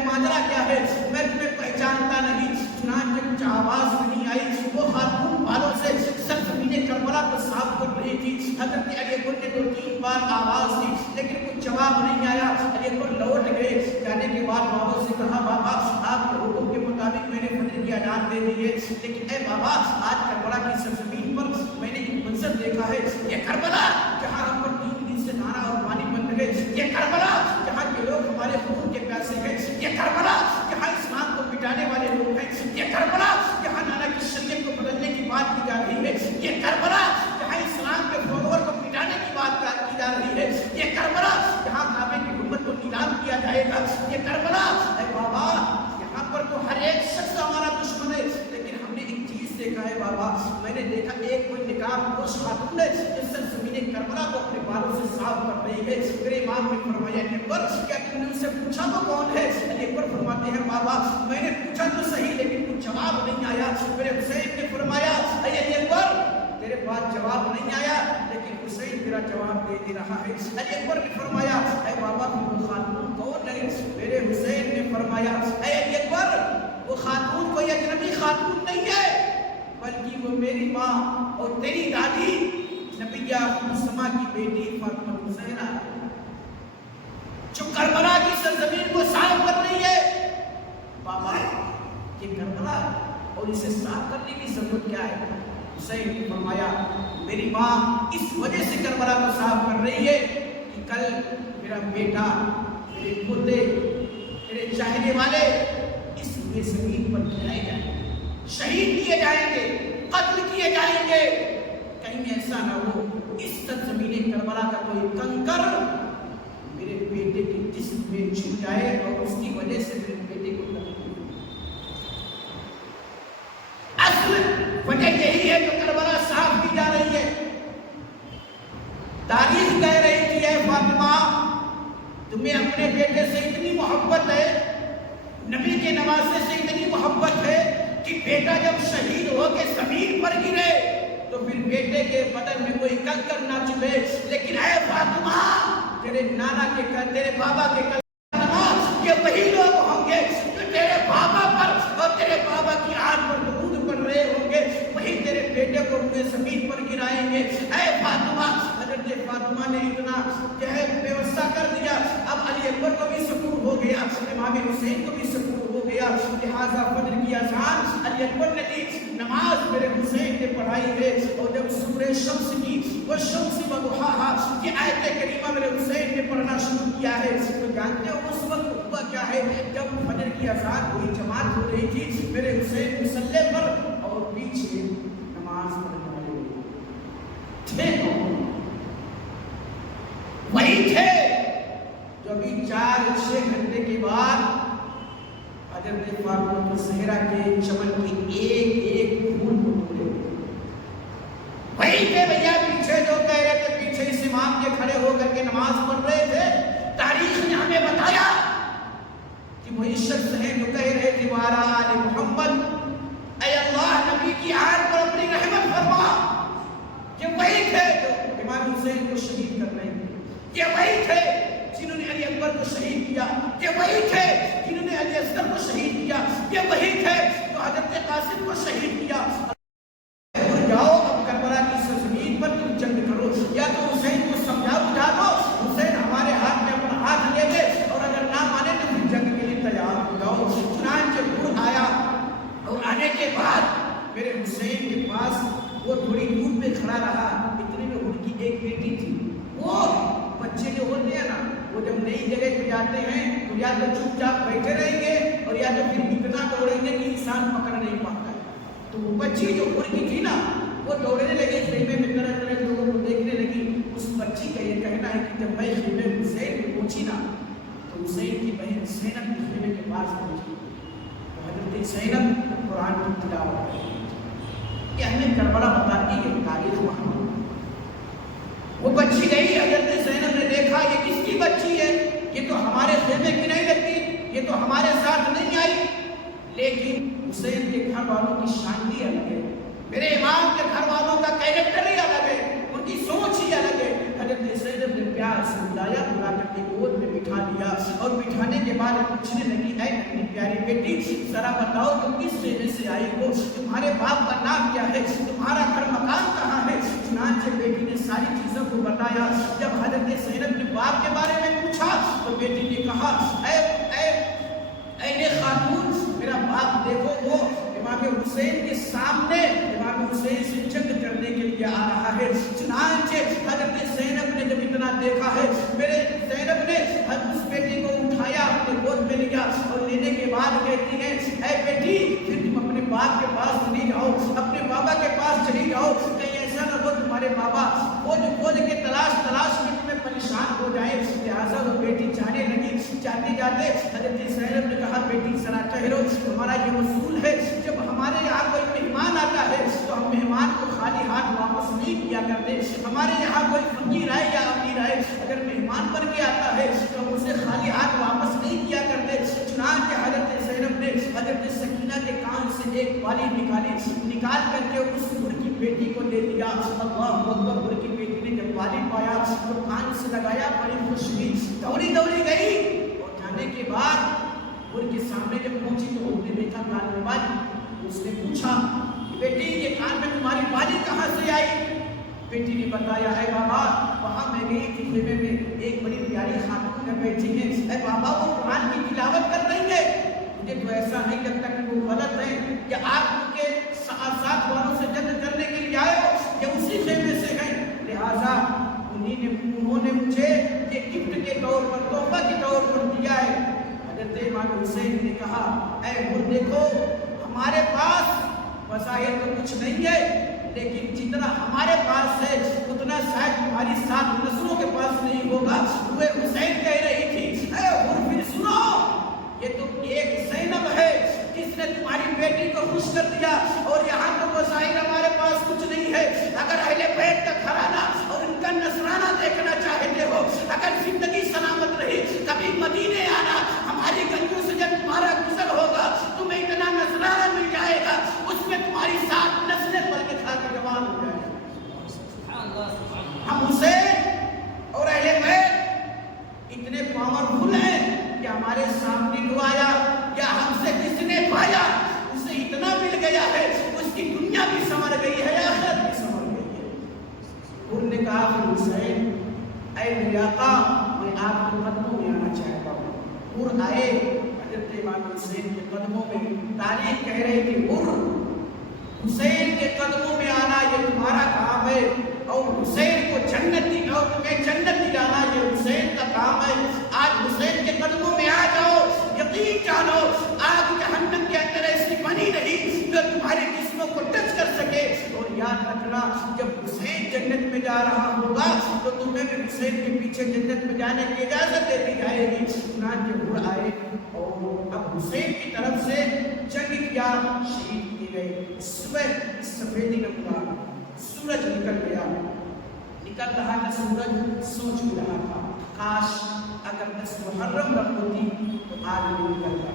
ماجرا کیا ہے، میں تمہیں پہچانتا نہیں۔ چنانچہ کچھ آواز نہیں آئی، وہ خاتون بالوں سے سرزمین کربلا کو صاف کر رہی تھی۔ حضرت علی اکبر نے 2-3 بار آواز دی لیکن کچھ جواب نہیں آیا۔ علی اکبر لوٹ گئے، جانے کے بعد بابا سے کہا، بابا آپ کے حکم کے مطابق میں نے فجر کی اذان دے دی ہے، لیکن اے بابا آج کربلا کی سرزمین پر میں نے ایک منظر دیکھا ہے، یہ کربلا جہاں ہم پر 3 دن سے دانا اور پانی بن رہے، یہ کربلا جہاں کے لوگ ہمارے خون کے پیاسے ہیں، یہ کربلا جہاں اسلام کو مٹانے والے لوگ ہیں، یہ کربلا جہاں نانا کی شریعت کو بدلنے کی بات کی جا رہی ہے، یہ کربلا جہاں اسلام کے فالوور کو مٹانے کی بات کی جا رہی ہے، یہ کربلا جہاں کعبے کی حرمت کو نیلام کیا جائے گا، یہ کربلا اے بابا یہاں پر تو ہر ایک شخص ہمارا دشمن ہے، لیکن ہم نے ایک چیز دیکھا ہے بابا، میں نے دیکھا ایک کوئی نکاح پوش خاتون ہے جس سرزمین کربلا کو اپنے بالوں سے صاف کر رہی ہے۔ میرے امام نے فرمایا، علی اکبر کیا تم نے ان سے پوچھا تو کون ہے؟ علی اکبر فرماتے ہیں، بابا میں نے پوچھا تو صحیح لیکن کچھ جواب نہیں آیا۔ میرے حسین نے فرمایا، اے علی اکبر تیرے پاس جواب نہیں آیا لیکن حسین تیرا جواب دے رہا ہے۔ علی اکبر نے فرمایا، اے بابا وہ خاتون کون ہے؟ میرے حسین نے فرمایا، اے علی اکبر وہ خاتون کوئی اجنبی خاتون نہیں ہے بلکہ وہ میری ماں اور تیری دادی نبیہ مسلمہ کی بیٹی فاطمہ زہرا جو کربلا کی سرزمین کو صاف کر رہی ہے۔ بابا یہ کربلا اور اسے صاف کرنے کی ضرورت کیا ہے؟ حسین نے فرمایا، میری ماں اس وجہ سے کربلا کو صاف کر رہی ہے کہ کل میرا بیٹا، میرے پوتے، میرے چاہنے والے اس زمین پر گرائے جائیں گے، شہید کیے جائیں گے، قتل کیے جائیں گے۔ کہیں ایسا نہ ہو اس سرزمین کربلا کا کوئی کنکر میرے بیٹے کے جسم میں چھپ جائے اور اس کی وجہ سے میرے بیٹے کو تکلیف ہو۔ اصل وجہ یہی ہے جو کربلا صاف کی جا رہی ہے۔ تاریخ کہہ رہی تھی، اے فاطمہ تمہیں اپنے بیٹے سے اتنی محبت ہے، نبی کے نواسے سے اتنی محبت ہے کہ بیٹا جب شہید ہو کے زمین پر گرے تو پھر بیٹے کے بدن میں کوئی کنکر نہ چبھے، لیکن اے فاطمہ تیرے نانا کے تیرے بابا کے یہ وہی لوگ ہوں گے جو تیرے بابا پر اور تیرے بابا کی آنکھ پر درود پڑھ رہے ہوں گے، وہی تیرے بیٹے کو انہیں زمین پر گرائیں گے۔ اے فاطمہ، حضرت فاطمہ نے اتنا ویوستھا کر دیا، اب علی اکبر کو بھی سکون ہو گیا، امام حسین کو بھی سکون ہو گیا، لہٰذا فجر کی اذان علی اکبر نے دی، نماز میرے حسین نے پڑھائی ہے، اور جب سورہ شمس کی وہ شمس و ضحاہا یہ آیت کریمہ میرے حسین نے پڑھنا شروع کیا ہے، تو جانتے ہو اس وقت ہوا کیا ہے؟ جب فجر کی اذان ہوئی، جماعت ہو رہی تھی، میرے حسین مصلی پر اور پیچھے نماز پڑھنے والے تھے، وہی تھے جو ابھی 4-6 گھنٹے کے بعد حضرت فاطمہ زہرا کے چمن کی ایک پھول کو توڑے، وہی تھے بھیا پیچھے جو کہہ رہے تھے، پیچھے اس امام کے کھڑے ہو کر کے نماز پڑھ رہے تھے۔ تاریخ نے ہمیں بتایا کہ وہی شخص ہیں جو کہہ رہے تھے، وعلی آل محمد، اے اللہ نبی کی آنکھ پر اپنی رحمت فرما۔ یہ وہی تھے جو امام حسین کو شہید کر رہے تھے، یہ وہی تھے جنہوں نے علی اکبر کو شہید کیا، یہ وہی تھے جنہوں نے علی اصغر کو شہید کیا، یہ وہی تھے جو حضرت قاسم کو شہید کیا۔ جاؤ اب کربلا کی سرزمین پر تم جنگ کرو، یا تو حسین کو سمجھا بجھا دو، حسین ہمارے ہاتھ میں اپنا ہاتھ لے لے، اور اگر نہ مانے تو پھر جنگ کے لیے تیار ہو جاؤ۔ چنانچہ پھول آیا، اور آنے کے بعد میرے حسین کے پاس وہ تھوڑی دور پہ کھڑا رہا، اتنے میں ان کی ایک بیٹی تھی۔ وہ بچے جو ہوتے ہیں نا، وہ جب نئی جگہ پہ جاتے ہیں تو یا تو چپ چاپ بیٹھے رہیں گے اور یا تو پھر اتنا دوڑیں گے کہ انسان پکڑ نہیں پاتا ہے۔ تو وہ بچی جو ان کی تھی نا، وہ دوڑنے لگی، خیمے میں طرح طرح لوگوں کو دیکھنے لگی۔ اس بچی کا یہ کہنا ہے کہ جب میں خیمے حسین میں پہنچی نا تو حسین کی بہن زینب کے خیمے کے پاس پہنچی، تو حضرت زینب قرآن کی تلاوت کر رہی تھی۔ یہ ہمیں کربلا بتاتی ہے تاریخ وہاں. وہ بچی گئی, حضرت زینب نے دیکھا یہ کس کی بچی ہے, یہ تو ہمارے خیمے کی نہیں لگتی, یہ تو ہمارے ساتھ نہیں آئی. لیکن حسین کے گھر والوں کی شان ہی الگ ہے, میرے امام کے گھر والوں کا کیریکٹر ہی الگ ہے, ان کی سوچ ہی الگ ہے. حضرت زینب نے پیار سے بلایا, بلا کر کے گود میں بٹھا لیا اور بٹھانے کے بعد پوچھنے لگی, اے میری پیاری بیٹی ذرا بتاؤ تم کس خیمے سے آئی ہو, تمہارے باپ کا نام کیا ہے, تمہارا گھر مکان کہاں ہے. چنانچہ بیٹی نے ساری چیزوں کو بتایا. جب حضرت زینب نے باپ کے بارے میں پوچھا تو بیٹی نے کہا, اے خاتون, میرا باپ دیکھو وہ امام حسین کے سامنے امام حسین سے جنگ کرنے کے لیے آ رہا ہے. چنانچہ حضرت زینب نے جب اتنا دیکھا ہے, میرے زینب نے اس بیٹی کو اٹھایا, اپنے گود میں لیا اور لینے کے بعد کہتی ہے, اے بیٹی پھر تم اپنے باپ کے پاس چلی جاؤ, اپنے بابا کے پاس چلی جاؤ, کہیں ایسا نہ ہو تمہارے بابا کھوج کے تلاش میں تمہیں پریشان ہو جائے. لہٰذا وہ بیٹی جانے لگی. جاتے جاتے حضرت زینب نے کہا, بیٹی ذرا ٹھہرو, ہمارا یہ اصول ہے جب ہمارے یہاں کوئی مہمان آتا ہے تو ہم مہمان کو خالی ہاتھ واپس نہیں کیا کرتے. ہمارے یہاں کوئی فقیر آئے یا امیر آئے, اگر مہمان بن کے آتا ہے تو ہم اسے خالی ہاتھ واپس نہیں کیا کرتے. چنانچہ حضرت زینب نے حضرت سکینہ کے کان سے ایک والی نکال کر کے اس حور کی بیٹی کو دے دیا. اللہ اکبر. حور کی بیٹی نے جب والی پایا تو کان سے لگایا, بڑی خوش ہوئی, دوڑی گئی. اور جانے کے بعد حور کے سامنے جب پہنچی تو حور نے دیکھا کان میں والی. اس نے پوچھا, بیٹی یہ کان میں تمہاری والی کہاں سے آئی؟ بیٹی نے بتایا, اے بابا وہاں میں گئی تھی خیمے میں, ایک بڑی پیاری خاتون بیٹھی ہے, اے بابا وہ قرآن کی تلاوت کر رہی ہے. مجھے تو ایسا نہیں لگتا کہ وہ غلط ہے, کہ آپ ان کے ساتھ والوں سے جنگ کرنے کے لیے آئے ہو یا اسی خیمے سے ہیں. لہٰذا انہوں نے مجھے یہ گفٹ کے طور پر, تحفہ کے طور پر دیا ہے. حضرت امام حسین نے کہا, اے حور دیکھو ہمارے پاس وسائل تو کچھ نہیں ہے, لیکن جتنا ہمارے پاس ہے اتنا شاید تمہاری 7 نسلوں کے پاس نہیں ہوگا. وہ حسین کہہ رہی تھی, اے حور پھر سنو, یہ تو ایک زینب ہے جس نے تمہاری بیٹی کو خوش کر دیا, اور یہاں تو وسائل ہمارے پاس کچھ نہیں ہے. اگر اہل بیت کا گھرانہ اور ان کا نذرانہ دیکھنا چاہتے ہو, اگر زندگی سلامت رہی, کبھی مدینے آنا, ہماری گلیوں سے جب تمہارا گزر ہوگا تمہیں اتنا نذرانہ مل جائے گا, اس میں تمہاری 7 نسلیں پل کے کھا کے جوان ہو جائیں گے. ہم حسین اور اہل بیت اتنے پاورفل ہیں کہ ہمارے سامنے جو آیا یا ہم سے جس نے پایا اسے اتنا مل گیا ہے, اس کی دنیا بھی سنور گئی ہے, آخرت بھی سنور گئی ہے. انہوں نے کہا, حسین اے میرے آقا میں آپ کے قدموں میں آنا چاہتا ہوں. حور آئے حضرت امام حسین کے قدموں میں. تاریخ کہہ رہے کہ حور حسین کے قدموں میں آنا یہ تمہارا کام ہے, اور حسین کو جنت اور تمہیں جنت دلانا یہ حسین کا کام ہے. آج حسین کے قدموں میں آ جاؤ, یقین جانو آگ جہنم کے اندر ایسی بنی نہیں جو تمہارے جسموں کو ٹچ کر سکے. اور یاد رکھنا, جب حسین جنت میں جا رہا ہوگا تو تمہیں بھی حسین کے پیچھے جنت میں جانے کی اجازت دے دی جائے گی. چنانچہ حور آئے اور اب حسین کی طرف سے جنگ کیا, شہید کیے گئے. صبح سفیدی نمبر سورج نکل رہا تھا, سورج سوچ بھی رہا تھا, کاش اگر 10 محرم رکھ ہوتی تو آج بھی نکلتا,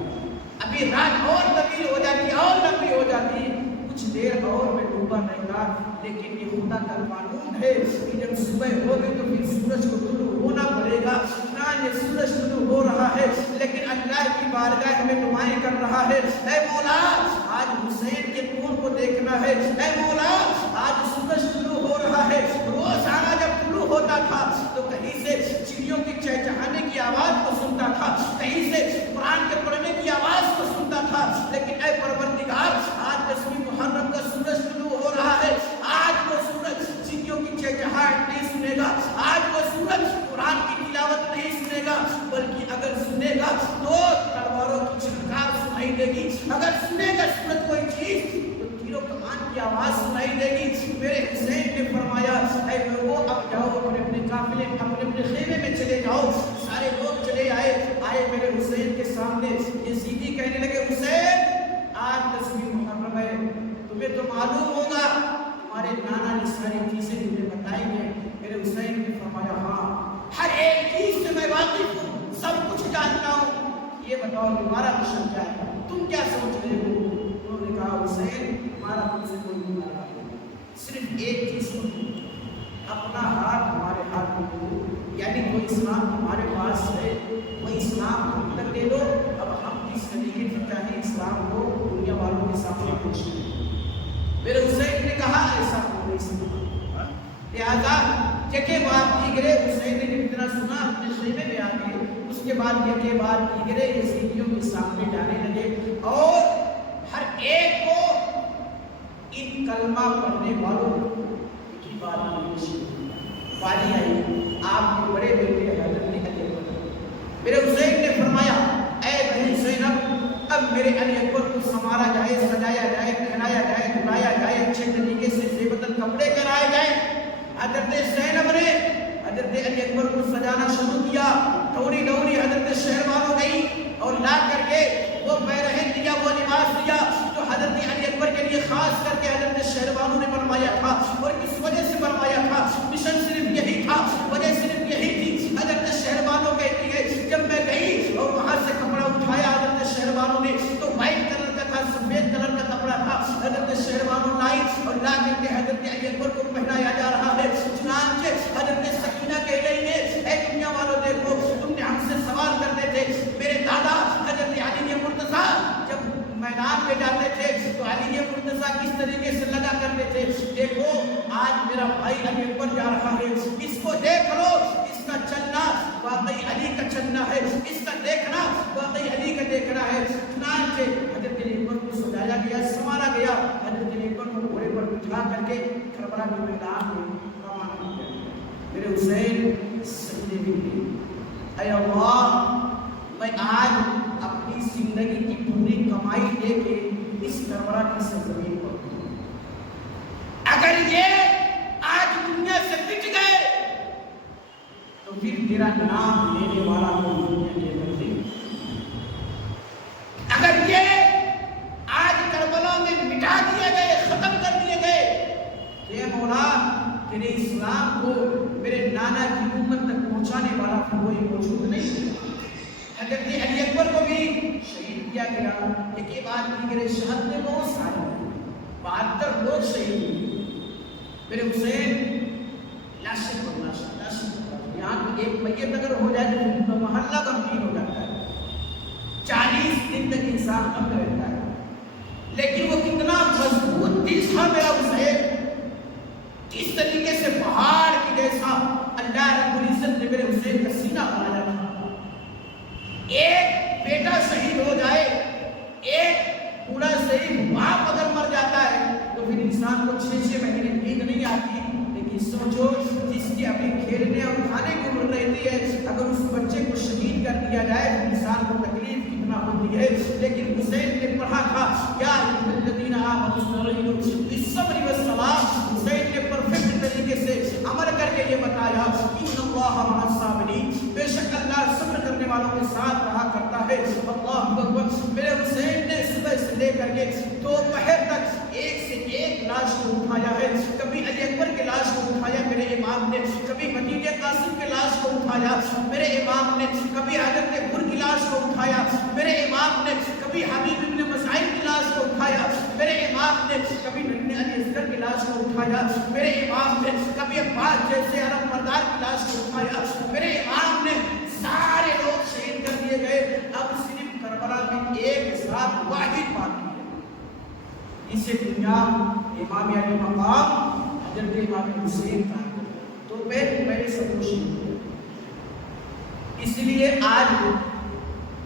ابھی رات اور طویل ہو جاتی, اور لمبی ہو جاتی, کچھ دیر اور میں ڈوبا رہتا. لیکن یہ خدا کا قانون ہے کہ جب صبح ہوگی تو پھر سورج کو طلوع ہونا پڑے گا. یہ سورج طلوع ہو رہا ہے, لیکن اللہ کی بارگاہ میں دعائیں کر رہا ہے, اے مولا آج حسین کے خون کو دیکھنا ہے, اے مولا آج سورج طلوع ہو رہا ہے. روزانہ جب طلوع ہوتا تھا تو کہیں سے چڑیوں کی چہچہانے کی آواز کو سنتا تھا, کہیں سے قرآن کے پڑھنے کی آواز کو سنتا تھا. لیکن اے پروردگار, آج 10ویں محرم کا سورج طلوع ہو رہا ہے, آج وہ سورج چڑیوں کی چہچہاہٹ نہیں سنے گا, آج وہ سورج قرآن کی تلاوت نہیں سنے گا, بلکہ اگر سنے گا تو تلواروں کی چھنکار سنائی دے گی, اگر سنے گا سورج کوئی چیز تو تیروں کمان کی آواز سنائی دے گی. میرے حسین نے فرمایا, اے لوگوں اب جاؤ اپنے قافلے اپنے خیمے میں چلے جاؤ. سارے لوگ چلے آئے میرے حسین کے سامنے. یزیدی کہنے لگے, حسین آج 10ویں محرم ہے, تمہیں تو معلوم ہوگا چیزیں تمہیں بتائی ہیں؟ میرے حسین نے فرمایا ہاں، ہر ایک چیز سے میں واقف ہوں، سب کچھ جانتا ہوں، یہ بتاؤ تمہارا مشن کیا ہے، تم کیا سوچ رہے ہو؟ انہوں نے کہا حسین ہمارا تم سے کوئی گناہ نہیں، صرف ایک چیز کرو، اپنا ہاتھ ہمارے ہاتھ میں دے دو، یعنی کوئی اسلام تمہارے پاس ہے وہی اسلام ہم تک دے دو، اب ہم کس طریقے سے چاہیں اسلام کو دنیا والوں کے سامنے پیش کریں۔ میرے حسین نے کہا ایسا نہیں سنا، لہٰذا یکے بعد دیگرے حسین نے اتنا سنا اپنے خیمے میں آ گئے، اس کے بعد یکے بعد دیگرے یزیدیوں کے سامنے جانے لگے اور ہر ایک کو ان کلمہ پڑھنے والوں کی بات باری آئی، آپ کے بڑے بیٹے حضرت علی اکبر، میرے حسین نے فرمایا اے بہن زینب اب میرے علی اکبر کو سنوارا جائے، سجایا جائے، پہنایا جائے، دھلایا جائے، اچھے طریقے سے زیبت کپڑے کرائے جائیں۔ حضرت زینب نے حضرت علی اکبر کو سجانا شروع کیا، دوڑی دوڑی حضرت شہروانوں گئی اور لا کر کے وہ پیرہن دیا، وہ لباس دیا جو حضرت علی اکبر کے لیے خاص کر کے حضرت شہروانوں نے بنوایا تھا، اور کس وجہ سے بنوایا تھا؟ مشن صرف یہی تھا، وجہ صرف یہی تھی۔ حضرت شہروانوں کہتی ہے جب میں گئی اور وہاں سے کپڑا اٹھایا حضرت شہروانوں نے تو وائٹ کلر کا تھا، سفید کلر کا کپڑا تھا، حضرت شہروانوں لائی اور لا کر کے حضرت علی اکبر کو پہنایا جا رہا ہے۔ چنانچہ حضرت سکینہ کہہ رہی ہے اے دنیا والوں دیکھو تم نے ہم سے سوال کرتے تھے، میرے دادا حضرت علی مرتضیٰ جب میدان میں جاتے تھے تو علی مرتضیٰ کس طریقے سے لگا کرتے تھے، دیکھو آج میرا بھائی علی اکبر جا رہا ہے، اس کو دیکھ لو، اس کا چلنا واقعی علی کا چلنا ہے، اس کا دیکھنا واقعی علی کا دیکھنا ہے۔ چنانچہ حضرت علی اکبر کو سجایا گیا، سنوارا گیا، حضرت علی اکبر کو گھوڑے پر بٹھا کر کے کربلا کے میدان میں روانہ کیا گیا۔ میرے حسین سجدے میں گئے، اے اللہ میں آج اپنی زندگی کی پوری کمائی دے کے اس کربلا کی سرزمین پر ہوں، اگر یہ آج دنیا سے مٹ گئے تو پھر تیرا نام لینے والا کوئی دنیا کے اندر نہیں، اگر یہ آج کربلا میں مٹا دیے گئے، ختم کر دیے گئے، اے مولا تیرے اسلام کو میرے نانا کی امت تک پہنچانے والا کوئی موجود نہیں۔ حضرت علی اکبر کو بھی شہید کیا گیا، ایک کے بعد دیگرے شہادت میں بہت سارے 72 لوگ شہید ہوئے۔ میرے حسین لاشیں پر لاشیں یہاں تو ایک میت اگر ہو جائے تو محلہ غمگین ہو جاتا ہے، 40 دن تک انسان غم رہتا ہے، لیکن وہ کتنا مضبوط دل تھا میرا حسین، کس طریقے سے پہاڑ کی جیسا اللہ رب العزت نے میرے حسین کا سینہ بنایا تھا۔ ایک بیٹا شہید ہو جائے، ایک پورا شہید باپ اگر مر جاتا ہے تو پھر انسان کو 6 مہینے نیند نہیں آتی، لیکن سوچو جس کی ابھی کھیلنے اور کھانے کی عمر رہتی ہے اگر اس بچے کو شہید کر دیا جائے تو انسان کو تکلیف کتنا ہوتی ہے، لیکن حسین نے پڑھا تھا یا الذین آمنوا استعینوا بالصبر والصلاۃ، حسین نے پرفیکٹ طریقے سے عمل کر کے یہ بتایا ان اللہ مع الصابرین، بے شک اللہ صبر کرنے والوں کے ساتھ رہا کرتا ہے۔ اللہ اکبر، میرے حسین نے صبح سے لے کر کے دوپہر تک ایک سے ایک لاش کو اٹھایا ہے، کبھی علی اکبر کے لاش کو اٹھایا میرے امام نے، کبھی بھتیجے قاسم کے لاش کو اٹھایا میرے امام نے، کبھی حضرت حر کی لاش کو اٹھایا میرے امام نے، کبھی حبیب ابن مسعود کی لاش کو اٹھایا میرے امام نے، کبھی ننھے علی اصغر کی لاش کو اٹھایا میرے امام نے، کبھی عباس جیسے عرب مردار کی لاش کو اٹھایا میرے امام نے، سارے لوگ شہید کر دیے گئے، اب صرف کربلا میں ایک ساتھ واحد باقی ہے، اسے دنیا امام علی مقام حضرت امام حسین کا تو پہلے سب کچھ نہیں، اس لیے آج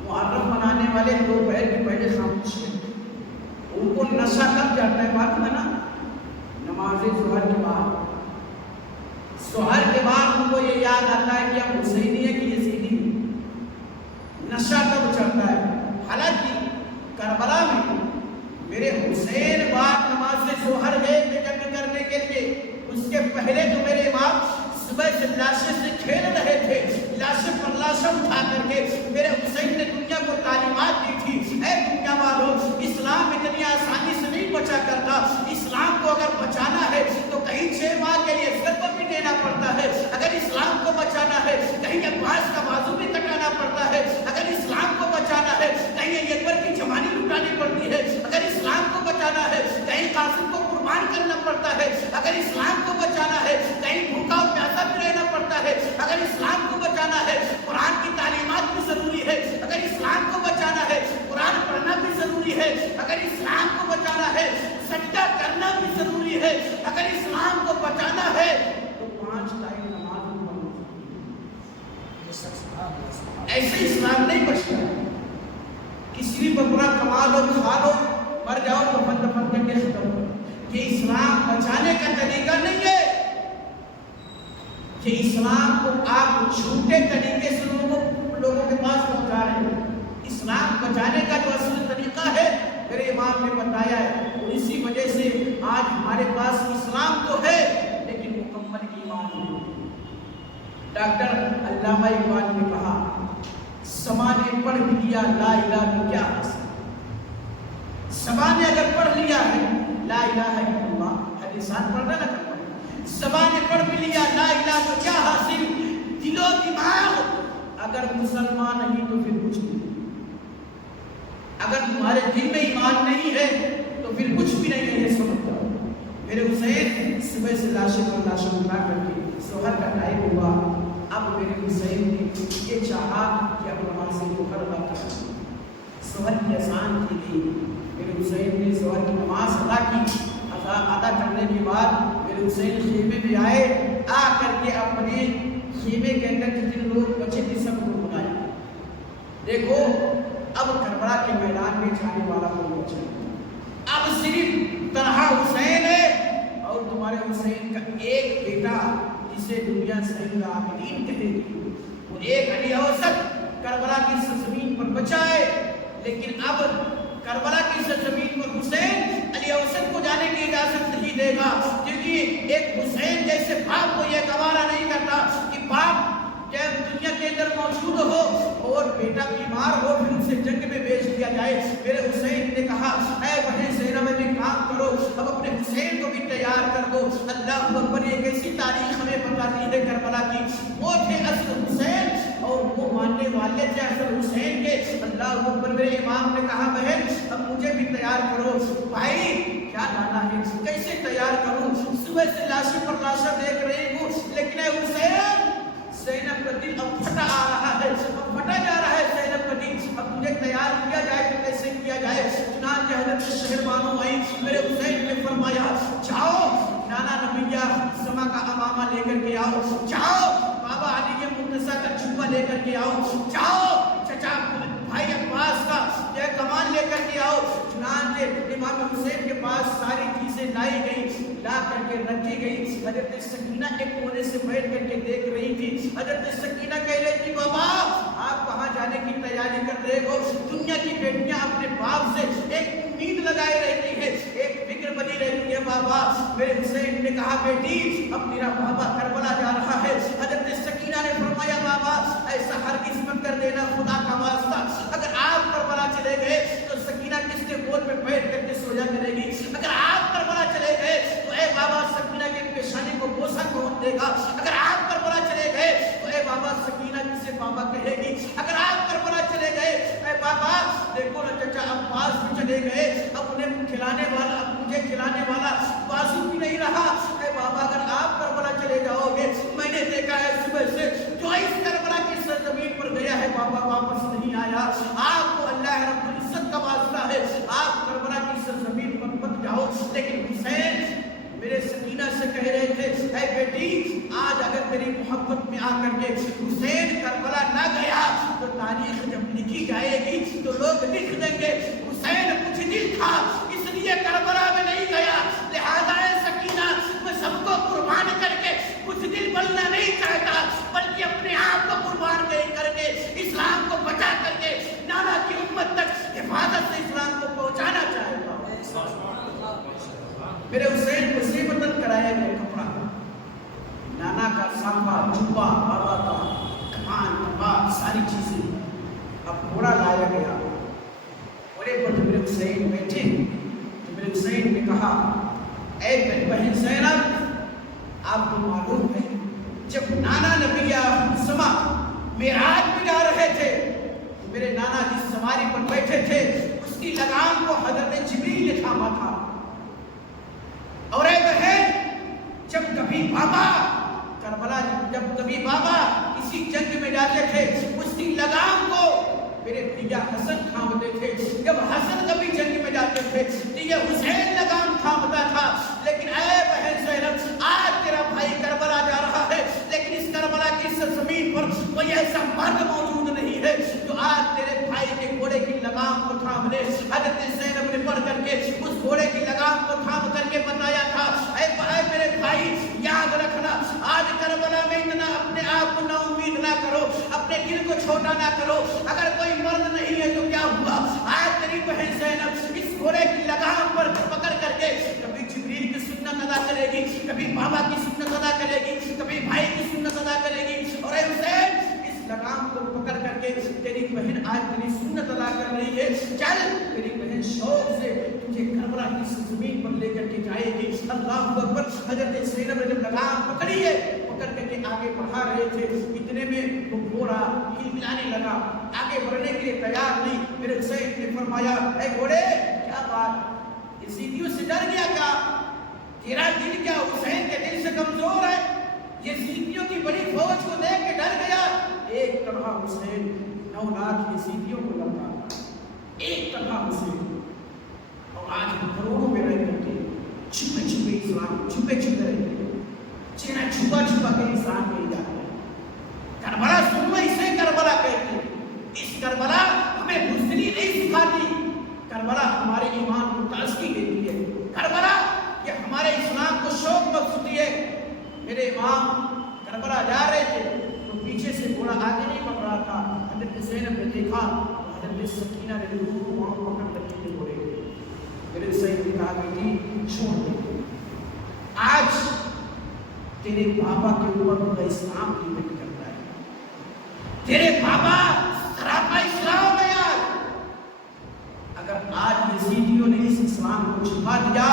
محرم منانے والے دوپہر کے پہلے خاموش ہیں، ان کو نشہ کب چڑھتا ہے معلوم ہے نا؟ نماز ظہر کے بعد، ظہر کے بعد ان کو یہ یاد آتا ہے کہ اب حسینی ہے کہ یزیدی، نشہ کب چڑھتا ہے؟ حالانکہ کربلا میں میرے حسین بعد نماز ظہر گئے تھے جنگ کرنے کے لیے، اس کے پہلے تو میرے امام صبح سے لاشیں سے کھیل رہے تھے، لاشیں پر لاشیں اٹھا کر کے میرے حسین نے دنیا کو تعلیمات دی تھی، اے دنیا والوں اسلام اتنی آسانی سے نہیں بچا کرتا، اسلام کو اگر بچانا ہے تو کہیں 6 ماہ کے ایسے اسلام نہیں بچتا کسی بھی بکرا کما لو کھا لو مر جاؤ تو دفن کر کے ختم کرو. یہ اسلام بچانے کا طریقہ نہیں ہے. کہ اسلام کو آپ جھوٹے طریقے سے لوگوں کے پاس پہنچا رہے ہیں. اسلام بچانے کا جو اصل طریقہ ہے میرے امام نے بتایا ہے, اور اسی وجہ سے آج ہمارے پاس اسلام تو ہے لیکن مکمل ایمان نہیں. ڈاکٹر علامہ اقبال نے کہا سما نے پڑھ بھی لیا لا الہ تو کیا حاصل. سما نے اگر پڑھ لیا ہے لا الہ الا اللہ, حدیثات پڑھنا نہ کرتا, سما نے پڑھ بھی لیا لا الہ تو کیا حاصل. دل و دماغ اگر مسلمان نہیں تو پھر کچھ نہیں. اگر تمہارے دل میں ایمان نہیں ہے تو پھر کچھ بھی نہیں ہے, یہ سمجھ جاؤ. میرے حسین صبح سے لاشیں پر لاشیں اٹھا کر کے ظہر کا ٹائم ہوا. اب میرے حسین نے یہ چاہا کہ اب نماز ظہر ادا کریں. ظہر کی اذان کی گئی. میرے حسین نے ظہر کی نماز ادا کی. ادا کرنے کے بعد میرے حسین خیمے میں آئے. آ کر کے اپنے خیمے کے اندر جتنے لوگ بچے تھے سب کو بلائے. دیکھو اب کربلا کے میدان میں جانے والا کوئی بچہ نہیں. اب صرف طلحہ حسین ہے اور تمہارے حسین کا ایک بیٹا جسے دنیا سید العابدین کہے گی, وہ ایک علی اوسط کربلا کی سرزمین پر بچا ہے. لیکن اب کربلا کی سرزمین پر حسین علی اوسط کو جانے کی اجازت نہیں دے گا, کیونکہ ایک حسین جیسے باپ کو یہ گوارا نہیں کرتا کہ باپ جب دنیا کے اندر موجود ہو اور بیٹا بیمار ہو پھر اسے جنگ میں بھیج دیا جائے. میرے حسین نے کہا اے بہن زینب میں کام کرو, اب اپنے حسین کو بھی تیار کر دو. اللہ اکبر, ایک ایسی تاریخ ہمیں بتاتی ہے کربلا کی. وہ تھے اصل حسین اور وہ ماننے والے تھے اصل حسین کے. اللہ اکبر. میرے امام نے کہا بہن اب مجھے بھی تیار کرو. بھائی کیا لانا ہے, کیسے تیار کروں, صبح سے لاشیں پر لاشیں دیکھ رہی ہوں, لیکن اے حسین زینب کا دل اب پھٹا آ رہا ہے, اب پھٹا جا رہا ہے زینب کا دل. اب تجھے تیار کیا جائے تو کیسے کیا جائے. چنانچہ حضرت شہربانو آئی. میرے حسین نے فرمایا جاؤ نانا نبیہ سما کا امامہ لے کر کے آؤ, جاؤ بابا علی مرتضیٰ کا جبہ لے کر کے آؤ, جاؤ چچا بھائی عباس کا یہ کمان لے کر کے آؤ. چنانچہ امام حسین کے پاس ساری چیزیں لائی گئی, لا کر کے رکھی گئی. حضرت سکینہ ایک کونے سے بیٹھ کر کے دیکھ رہی تھی. حضرت سکینہ کہہ رہی تھی بابا آپ کہاں جانے کی تیاری کر رہے ہو. دنیا کی بیٹیاں اپنے باپ سے ایک امید لگائے رہتی ہے, ایک فکر بنی رہتی ہے. بابا میرے حسین نے کہا بیٹی اب میرا بابا کربلا جا رہا ہے. حضرت سکینہ نے فرمایا بابا ایسا ہرگز مت کر دینا, خدا کا واسطہ اگر آپ کربلا چلے گئے تو سکینہ کس کے گود میں بیٹھ کر کے سویا کرے گی. اگر آپ کربلا چلے گئے تو اے بابا سکینہ کے پیشانی کو بوسہ کون دے گا. اگر آپ کربلا چلے گئے تو اے بابا سکینہ کسے بابا کہے گی. اگر آپ کربلا چلے گئے اے بابا دیکھو نا چچا عباس بھی چلے گئے, اب انہیں کھلانے والا اب مجھے کھلانے والا بازو بھی نہیں رہا. اے بابا اگر آپ کربلا چلے جاؤ گے, میں نے دیکھا ہے صبح سے جو اس کربلا کی سرزمین پر گیا ہے بابا واپس نہیں آیا. آپ کو اللہ رب العزت کا واسطہ ہے آپ کربلا کی سرزمین پر مت جاؤ. لیکن حسین میرے سکینہ سے کہہ رہے تھے اے بیٹی آج اگر تیری محبت میں آ کر کے حسین کربلا نہ گیا تو تاریخ جب لکھی جائے گی تو لوگ لکھ دیں گے حسین کچھ دل تھا اس لیے کربلا میں نہیں گیا, لہذا اے سکینہ میں سب کو قربان کر کے کچھ دل بننا نہیں چاہتا بلکہ اپنے آپ کو قربان کر کے اسلام کو بچا کر کے نانا کی امت تک حفاظت سے اسلام کو پہنچانا چاہتا ہوں. میرے حسین کو سیبتن کرایا گیا کپڑا, نانا کا سانبا جبا بابا کا کمان کباب ساری چیزیں, اب گھوڑا لایا گیا. گھوڑے پر جب میرے حسین بیٹھے تو میرے حسین نے کہا اے بہن زینب آپ کو معلوم ہے جب نانا نبیہ سما معراج میں جا رہے تھے تو میرے نانا جس سواری پر بیٹھے تھے اس کی لگام کو حضرت جبریل نے تھاما تھا. اور اے بہن جب کبھی بابا کربلا جب کبھی بابا کسی جنگ میں جاتے تھے اس کی لگام کو میرے بھیا حسن تھامتے تھے. جب حسن کبھی جنگ میں جاتے تھے تو یہ حسین لگام تھامتا تھا. لیکن اے بہن زینب آج تیرا بھائی کربلا جا رہا ہے لیکن اس کربلا کی سرزمین پر کوئی ایسا مرد موجود نہیں ہے جو آج تیرے بھائی کے گھوڑے کی لگام کو تھام لے۔ حضرت زینب نے پڑھ کر کے اس گھوڑے کی لگام کو تھام کر کے بتایا تھا، اے میرے بھائی یاد رکھنا، آج کربلا میں اتنا اپنے آپ کو نا امید نہ کرو، اپنے دل کو چھوٹا نہ کرو۔ اگر کوئی مرد نہیں ہے تو کیا ہوا، آج تیری بہن زینب اس گھوڑے کی لگام پر پکڑ کر کے کبھی جبریل کی سنت ادا کرے گی، کبھی بابا کی سنت ادا کرے گی، کبھی بھائی کی سنت ادا کرے گی، اور اے حسین اس لگام کو پکڑ کر کے تیری بہن آج تیری سنت ادا کر رہی ہے، چل تیری بہن شوق سے تجھے کربلا کی زمین پر لے کر کے جائے گی۔ اللہ اکبر۔ حضرت زینب نے لگام پکڑی ہے، پکڑ کر کے آگے بڑھا رہے تھے، اتنے میں وہ گھوڑا ہلملانے لگا، آگے بڑھنے کے لیے تیار نہیں۔ میرے حسین نے فرمایا، اے گھوڑے کیا بات، یزیدیوں سے ڈر گیا کیا؟ تیرا دل کیا حسین کے دل سے کمزور ہے؟ یزیدیوں کی بڑی فوج کو دیکھ کے ڈر گیا؟ ایک طرح حسین 9 لاکھ یزیدیوں کو لڑتا، ایک طرح حسین، اور آج ہم کروڑوں میں رہ کرتے چھپے چھپے اسلام چھپے چھپے رہتے، چہرہ چھپا چھپا کے انسان مل جاتے ہیں۔ کربلا سنو، اسے کربلا کہتے ہیں۔ اس کربلا ہمیں بزدلی نہیں سکھاتی، کربلا ہمارے ایمان کو تازگی دیتی ہے، کربلا یہ ہمارے اسلام کو شوق بخشتی ہے۔ میرے امام کربلا جا رہے تھے تو پیچھے سے گھوڑا آگے نہیں بڑھ رہا تھا، حضرت زینب نے دیکھا، حضرت سکینہ نے روح کو وہاں پکڑ کر کے گھوڑے گئے۔ میرے سید نے کہا بیٹی چھوڑ دے، آج تیرے بابا کے اوپر پورا اسلام ڈیپینڈ کرتا ہے، تیرے بابا سراپا اسلام ہے۔ آج اگر آج یزیدیوں نے اس اسلام کو چھپا دیا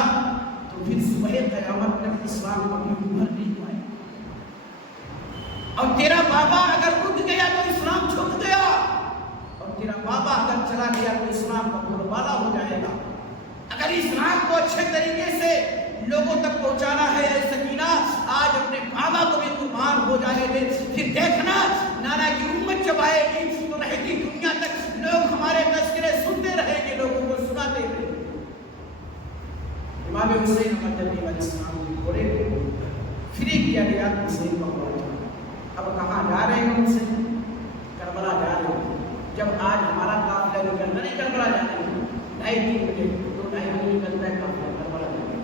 تو پھر صبح قیامت تک اسلام کو بھی ابھر نہیں پائے، اور تیرا بابا اگر اٹھ گیا تو اسلام چھپ گیا، اور تیرا بابا اگر چلا گیا تو اسلام کا بولبالا ہو جائے گا۔ اگر اسلام کو اچھے طریقے سے لوگوں تک پہنچانا ہے، اے سکینہ آج اپنے بابا کو بھی قربان ہو جانے دے، پھر دیکھنا نانا کی امت جب آئے گی تو رہتی دنیا تک لوگ ہمارے تذکرے سنتے رہیں گے، لوگوں کو سناتے رہیں گے۔ امام حسین علیہ السلام کے گھوڑے کو فری کیا گیا، حسین کا گھوڑا۔ اب کہاں جا رہے ہیں حسین؟ کربلا جا رہے ہیں۔ جب آج ہمارا قافلہ نکلنا نہیں کربلا جاتے ہیں، 2:30 بجے 2:30 بجے نکلتا ہے قافلہ کربلا جاتے ہیں،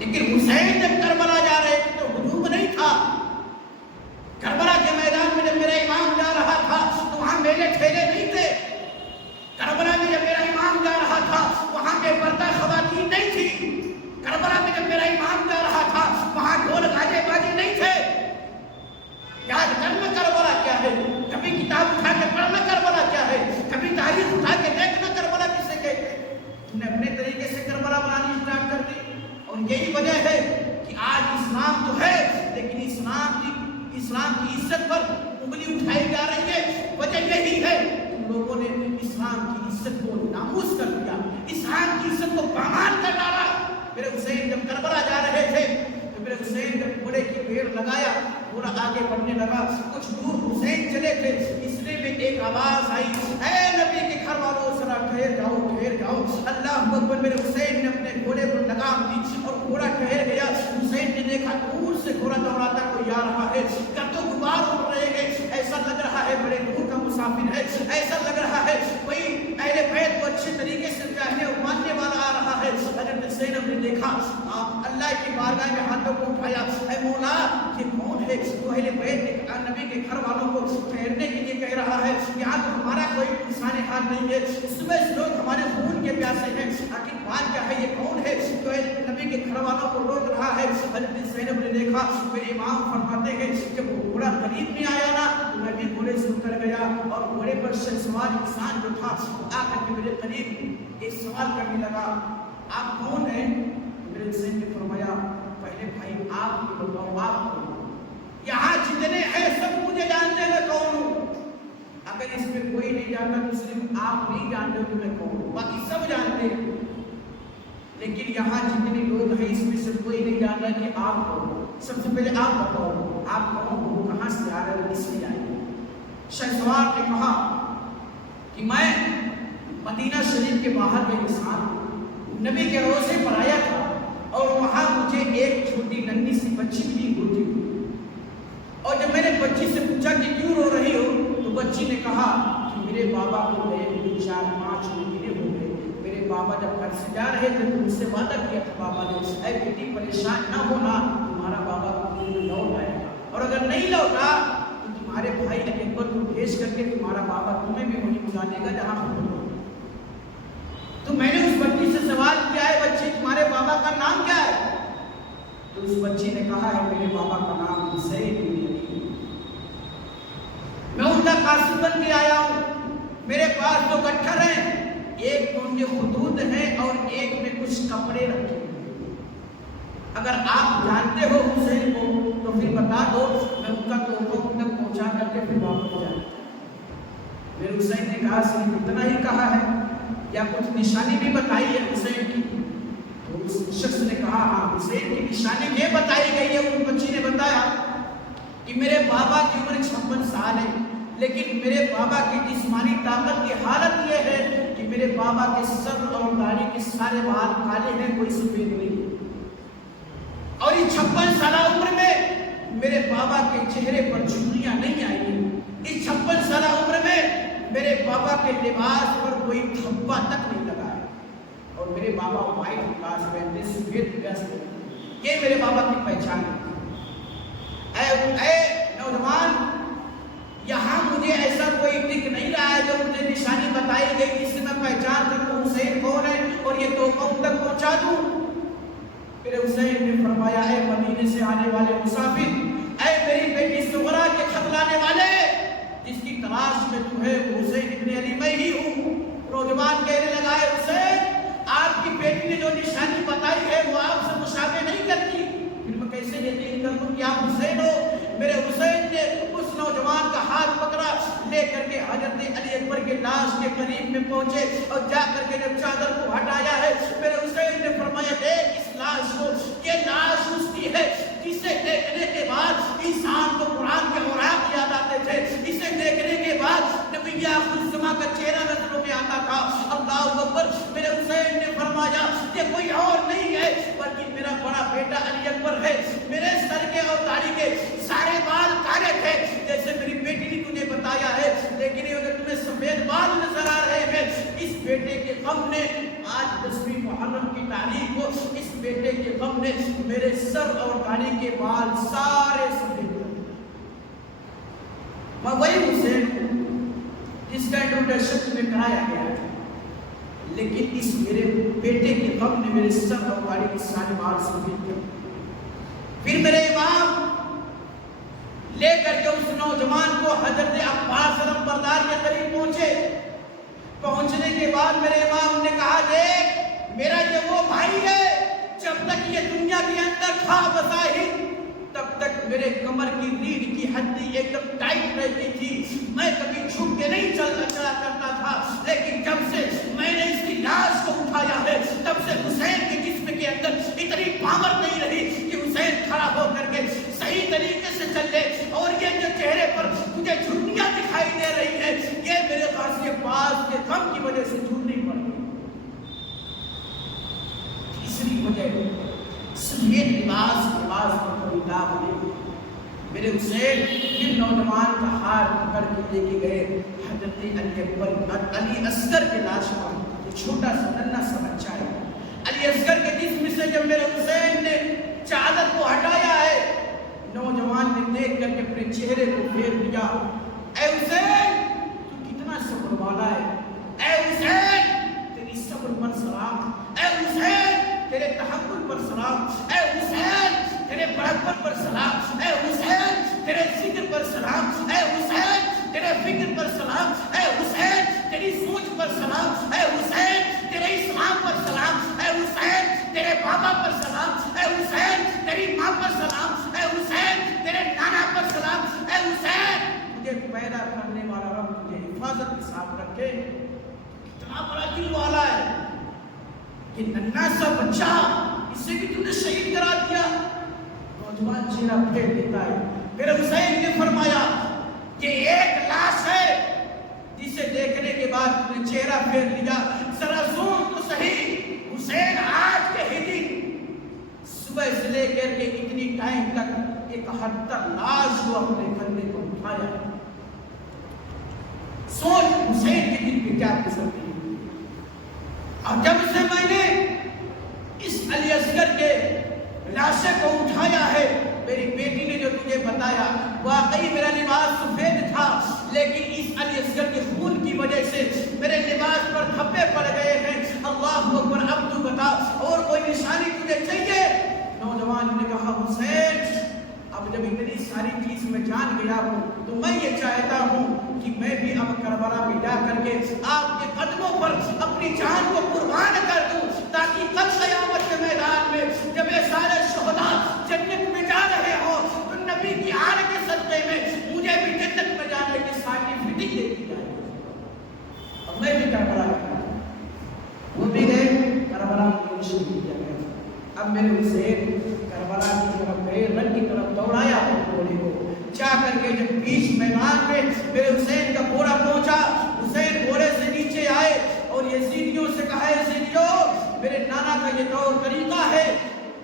لیکن حسین جب کربلا جا رہے تھے تو ہجوم نہیں تھا۔ کربلا کے میدان میں جب میرا امام جا رہا تھا تو وہاں میلے ٹھیلے نہیں تھے، کربلا میں جب میرا امام جا رہا تھا وہاں بے پردہ خواتین نہیں تھی، کربلا میں جب میرا امام جا رہا تھا وہاں ڈھول گاجے باجے نہیں تھے۔ یاد کرنا کربلا کیا ہے، کبھی کتاب اٹھا کے پڑھنا کربلا کیا ہے، کبھی تاریخ اٹھا کے دیکھنا کربلا کسے کہتے ہیں۔ تم نے اپنے طریقے سے کربلا بنانی اسٹارٹ کر دی، اور یہی وجہ ہے کہ آج اسلام تو ہے لیکن اسلام کی عزت پر انگلی اٹھائی جا رہی ہے۔ وجہ یہی ہے تم لوگوں نے اسلام کی عزت کو ناموس کر دیا، اسلام کی عزت کو پامال کر ڈالا۔ میرے حسین جب کربلا جا رہے تھے تو میرے حسین جب گھوڑے کی بھیڑ لگایا، گھوڑا آگے بڑھنے لگا، کچھ دور حسین چلے تھے، اس لیے میں ایک آواز آئی، اے نبی کے گھر والوں ذرا ٹھہر جاؤ ٹھہر جاؤ۔ اللہ اکبر۔ میرے حسین نے اپنے گھوڑے پر لگام دی اور گھوڑا ٹھہر گیا۔ حسین نے دیکھا دور سے گھوڑا دوڑاتا کوئی آ رہا ہے، گرد و غبار اڑ رہے ہیں، ایسا لگ رہا ہے بڑے دور کا مسافر ہے، ایسا لگ رہا ہے کوئی اہل بیت کو اچھے طریقے سے چاہنے اور ماننے والا آ رہا ہے۔ حضرت زینب نے دیکھا، اللہ کی بارگاہ میں ہاتھوں کو اٹھایا، اے مولا یہ کون ہے؟ وہ اہل بیت نبی کے گھر والوں کو ٹھہرنے کے لیے کہہ رہا ہے، یہاں تو ہمارا کوئی انسان حال نہیں ہے، صبح سے لوگ ہمارے خون کے پیاسے ہیں، آخر بات کیا ہے، یہ کون ہے جو نبی کے گھر والوں کو روک رہا ہے؟ حضرت زینب نے دیکھا، میرے امام فرماتے ہیں جب وہ گھوڑا قریب میں آیا نا تو میں بھی گھوڑے سے اتر گیا، اور گھوڑے پر سوار انسان جو تھا آ کر کے میرے قریب ایک سوال کرنے لگا، آپ کون ہیں؟ میرے حسین نے فرمایا، پہلے بھائی آپ کو بتاؤ آپ کون؟ یہاں جتنے ہیں سب مجھے جانتے ہیں میں کون ہوں، اگر اس میں کوئی نہیں جانتا تو صرف آپ نہیں جانتے کہ میں کون ہوں، باقی سب جانتے ہیں، لیکن یہاں جتنے لوگ ہیں اس میں سے کوئی نہیں جانتا کہ آپ کون ہو۔ سب سے پہلے آپ بتاؤ آپ کون ہو، کہاں سے آ رہے ہو، کس لیے آئے؟ شہسوار نے کہا کہ میں مدینہ شریف کے باہر کے انسان ہوں، نبی کے روزے پر آیا تھا اور وہاں مجھے ایک چھوٹی ننھی سی بچی ملی ہوتی، اور جب میں نے بچی سے پوچھا کہ کیوں رو رہی ہو؟ تو بچی نے کہا کہ میرے بابا کو گئے 4-5 مہینے ہو گئے، میرے بابا جب گھر سے جا رہے تھے تو مجھ سے وعدہ کیا تھا بابا نے، اے بیٹی پریشان نہ ہونا، تمہارا بابا لوٹ آئے گا، اور اگر نہیں لوٹا تو تمہارے بھائی اکبر کو بھیج کر کے تمہارا بابا تمہیں بھی وہیں بلا دے گا جہاں ہم ہو۔ تو میں نے اس بچی سے سوال کیا ہے بچی تمہارے بابا کا نام کیا ہے؟ تو اس بچی نے کہا ہے میرے بابا کا نام حسین بن علی، میں ان کا قاصد بن کے آیا ہوں، میرے پاس 2 گٹھر ہیں، ایک میں ان کے خطوط ہیں اور ایک میں کچھ کپڑے رکھے ہیں، اگر آپ جانتے ہو حسین کو تو پھر بتا دو، میں ان کا تحفہ ان تک پہنچا کر کے پھر واپس جاتا۔ میرے حسین نے کہا صرف اتنا ہی کہا ہے یا کچھ نشانی بھی بتائی ہے حسین کی؟ تو اس شخص نے کہا ہاں حسین کی نشانی یہ بتائی گئی ہے۔ اس بچی نے بتایا کہ میرے بابا کی عمر 56 سال ہے، لیکن میرے بابا کی جسمانی طاقت کی حالت یہ ہے کہ میرے بابا کے سر اور داڑھی کے سارے بال کالے ہیں، کوئی سفید نہیں ہے، اور اس 56 سالہ عمر میں میرے بابا کے چہرے پر جھریاں نہیں آئی ہیں، اس 56 سالہ عمر میں میرے بابا کے لباس پر کوئی دھبا تک نہیں لگا ہے، اور میرے بابا وائٹ لباس پہنتے، سفید لباس پہنتے، یہ میرے بابا کی پہچان ہے۔ اے نوجوان، یہاں مجھے ایسا کوئی ٹک نہیں رہا ہے جو مجھے نشانی بتائی گئی جس سے میں پہچان کروں حسین کون ہے اور یہ تحفہ ان تک پہنچا دوں۔ پھر حسین نے فرمایا اے مدینے سے آنے والے مسافر، اے میری بیٹی سغرا کے خط لانے والے، جس کی تلاش میں تو ہے حسین ابن علی میں ہی ہوں۔ نوجوان کہنے لگا ہے حسین، آپ کی بیٹی نے جو نشانی بتائی ہے وہ آپ سے مشابہ نہیں کرتی، پھر میں کیسے یقین کر لوں کہ آپ حسین ہو؟ میرے حسین نے اس نوجوان کا ہاتھ پکڑا، لے کر کے حضرت علی اکبر کے لاش کے قریب میں پہنچے اور جا کر کے جب چادر کو ہٹایا ہے، میرے حسین نے فرمایا دیکھ اس لاش کو، یہ لاش اس کی ہے جسے دیکھنے کے بعد انسان کو قرآن کے اوراق یاد آتے تھے، اسے دیکھنے کے بعد نبی آخر الزمان کا چہرہ نظروں میں آتا تھا۔ اللہ اکبر، میرے حسین نے فرمایا یہ کوئی اور نہیں ہے بلکہ میرا بڑا بیٹا علی اکبر ہے، میرے سر کے اور داڑھی کے سارے بال کالے تھے جیسے میری بیٹی نے تجھے بتایا ہے، لیکن اگر تمہیں سفید بال نظر آ رہے ہیں، اس بیٹے کے غم نے آج 10ویں محرم کی تاریخ کو اس بیٹے کے غم نے میرے سر اور داڑھی کے بال سارے سفید کر دیے۔ میں وہی حسین ہوں جس کا انٹروڈکشن میں کرایا گیا ہے، لیکن اس میرے بیٹے کے غم نے میرے سر اور داڑھی کے سارے بال سفید کر دیے۔ پھر میرے امام لے کر کے اس نوجوان کو حضرت عباس علمبردار کے قریب پہنچنے کے بعد میرے امام نے کہا دیکھ میرا یہ وہ بھائی ہے، جب تک یہ دنیا کے اندر تھا بظاہر تب تک میرے کمر کی ریڑھ کی ہڈی ایک دم ٹائٹ رہتی تھی، میں کبھی جھک کے نہیں چلا کرتا تھا، لیکن جب سے میں نے اس کی لاش کو اٹھایا ہے تب سے حسین کے جسم کے اندر اتنی پاور نہیں رہی کہ حسین کھڑا ہو کر کے صحیح طریقے سے چلے، اور یہ جو چہرے پر مجھے جھرریاں دکھائی دے رہی ہیں یہ میرے غازی عباس کے غم کی وجہ سے جھرنی پڑ گئی۔ تیسری وجہ سفید لباس پر کوئی داغ نہیں۔ میرے حسین پھر نوجوان کا ہاتھ پکڑ کے لے کے گئے حضرت علی اکبر علی اصغر کے لاش پر، چھوٹا سا ننھا سا بچہ ہے، علی اصغر کے جسم سے جب میرے حسین نے چادر کو ہٹایا ہے، نوجوان نے دیکھ کر کے اپنے چہرے کو پھیر لیا، اے حسین تو کتنا صبر والا ہے، اے حسین تیری صبر پر سلام، اے حسین تیرے تحمل پر سلام، اے حسین تیرے بڑکپن پر سلام، اے حسین تیرے ذکر پر سلام، اے حسین تیرے فکر پر سلام، اے حسین تیری سوچ پر سلام، اے حسین تیرے اسلام پر سلام، اے حسین تیرے بابا پر سلام، اے حسین تیری ماں پر سلام، اے حسین تیرے نانا پر سلام، اے حسین تجھے پیدا کرنے والا رب تجھے حفاظت کے ساتھ رکھے۔ کتنا بڑا دل والا ہے کہ ننھا سا بچہ اسے بھی تم نے شہید کرا دیا۔ نوجوان چہرہ پھیر دیتا ہے۔ پھر حسین نے فرمایا کہ ایک لاش ہے جسے دیکھنے کے بعد تم نے چہرہ پھیر لیا، ذرا سن تو صحیح، حسین آج کے ہی دن صبح سے لے کر کے اتنی ٹائم تک 71 لاش کو اپنے کندھے پر اٹھایا. سوچ حسین کے دل پہ کیا گزرتی ہے. اور جب سے میں نے اس علی اصغر کے لاشے کو اٹھایا ہے، میری بیٹی نے جو تجھے بتایا واقعی میرا لباس سفید تھا، لیکن اس علی اصغر کے خون کی وجہ سے میرے لباس پر دھبے پڑ گئے ہیں. اللہ اکبر. اب تو بتا اور کوئی نشانی تجھے چاہیے؟ نوجوان نے کہا حسین اب جب اتنی ساری چیز میں جان گیا ہوں تو میں یہ چاہتا ہوں کہ میں بھی اب کربلا میں جا کر کے آپ کے قدموں پر اپنی جان کو قربان کر دوں، تاکہ کل قیامت کے میدان میں جب یہ سارے شہداء جنت میں جا رہے ہوں تو نبی کی آل کے صدقے میں مجھے بھی جنت میں جانے کی سرٹیفکیٹ دے دی جائے. اب میں بھی کربلا گیا، وہ بھی گئے کربلا میں شہید کیا گیا. اب میرے حسین کربلا کی طرف گئے، رن کی طرف دوڑایا گھوڑے کو. جا کر کے جب بیچ میدان میں میرے حسین کا گھوڑا پہنچا، حسین گھوڑے سے نیچے آئے اور یزیدیوں سے کہا یزیدیوں میرے نانا کا یہ طور طریقہ ہے،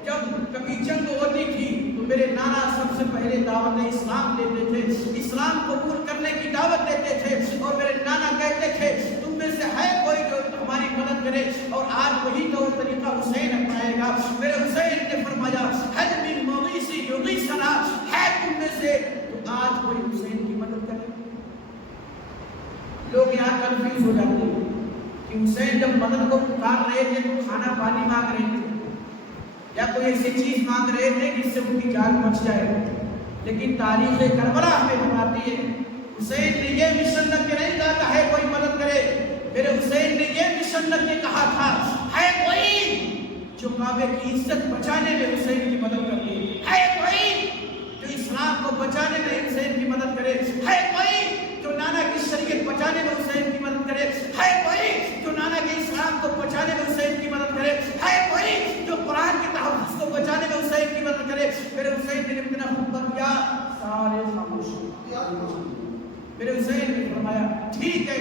جب کبھی جنگ ہوتی تھی تو میرے نانا سب سے پہلے دعوت اسلام دیتے تھے، اسلام قبول کرنے کی دعوت دیتے تھے، اور میرے نانا کہتے تھے تم میں سے ہے کوئی جو ہماری مدد کرے، اور آج وہی طور طریقہ حسین اپنائے گا. میرے حسین نے فرمایا حل من مویسی یغیثنا، ہے تم میں سے تو آج کوئی حسین کی مدد کرے. لوگ یہاں کنفیوز ہو جاتے ہیں کہ حسین جب مدد کو پکار رہے تھے تو کھانا پانی مانگ رہے تھے یا کوئی ایسی چیز مانگ رہے تھے جس سے ان کی جان بچ جائے، لیکن تاریخ کربلا ہمیں بتاتی ہے حسین نے یہ مشن رکھ کے نہیں کہا کہ ہے کوئی مدد کرے. میرے حسین نے یہ مشن رکھ کے کہا تھا ہے کوئی جو کعبے کی عزت بچانے میں حسین کی مدد کرے، ہے کوئی جو اسلام کو بچانے میں حسین کی مدد کرے، ہے کوئی جو نانا کی شریعت بچانے میں حسین کی مدد کرے، ہے کوئی جو نانا کے اسلام کو بچانے میں حسین کی مدد کرے، ہے کوئی جو قرآن کے تحفظ کو بچانے میں حسین کی مدد کرے. میرے حسین نے اتنا خطبہ کیا سارے خاموش. میرے حسین نے فرمایا ٹھیک ہے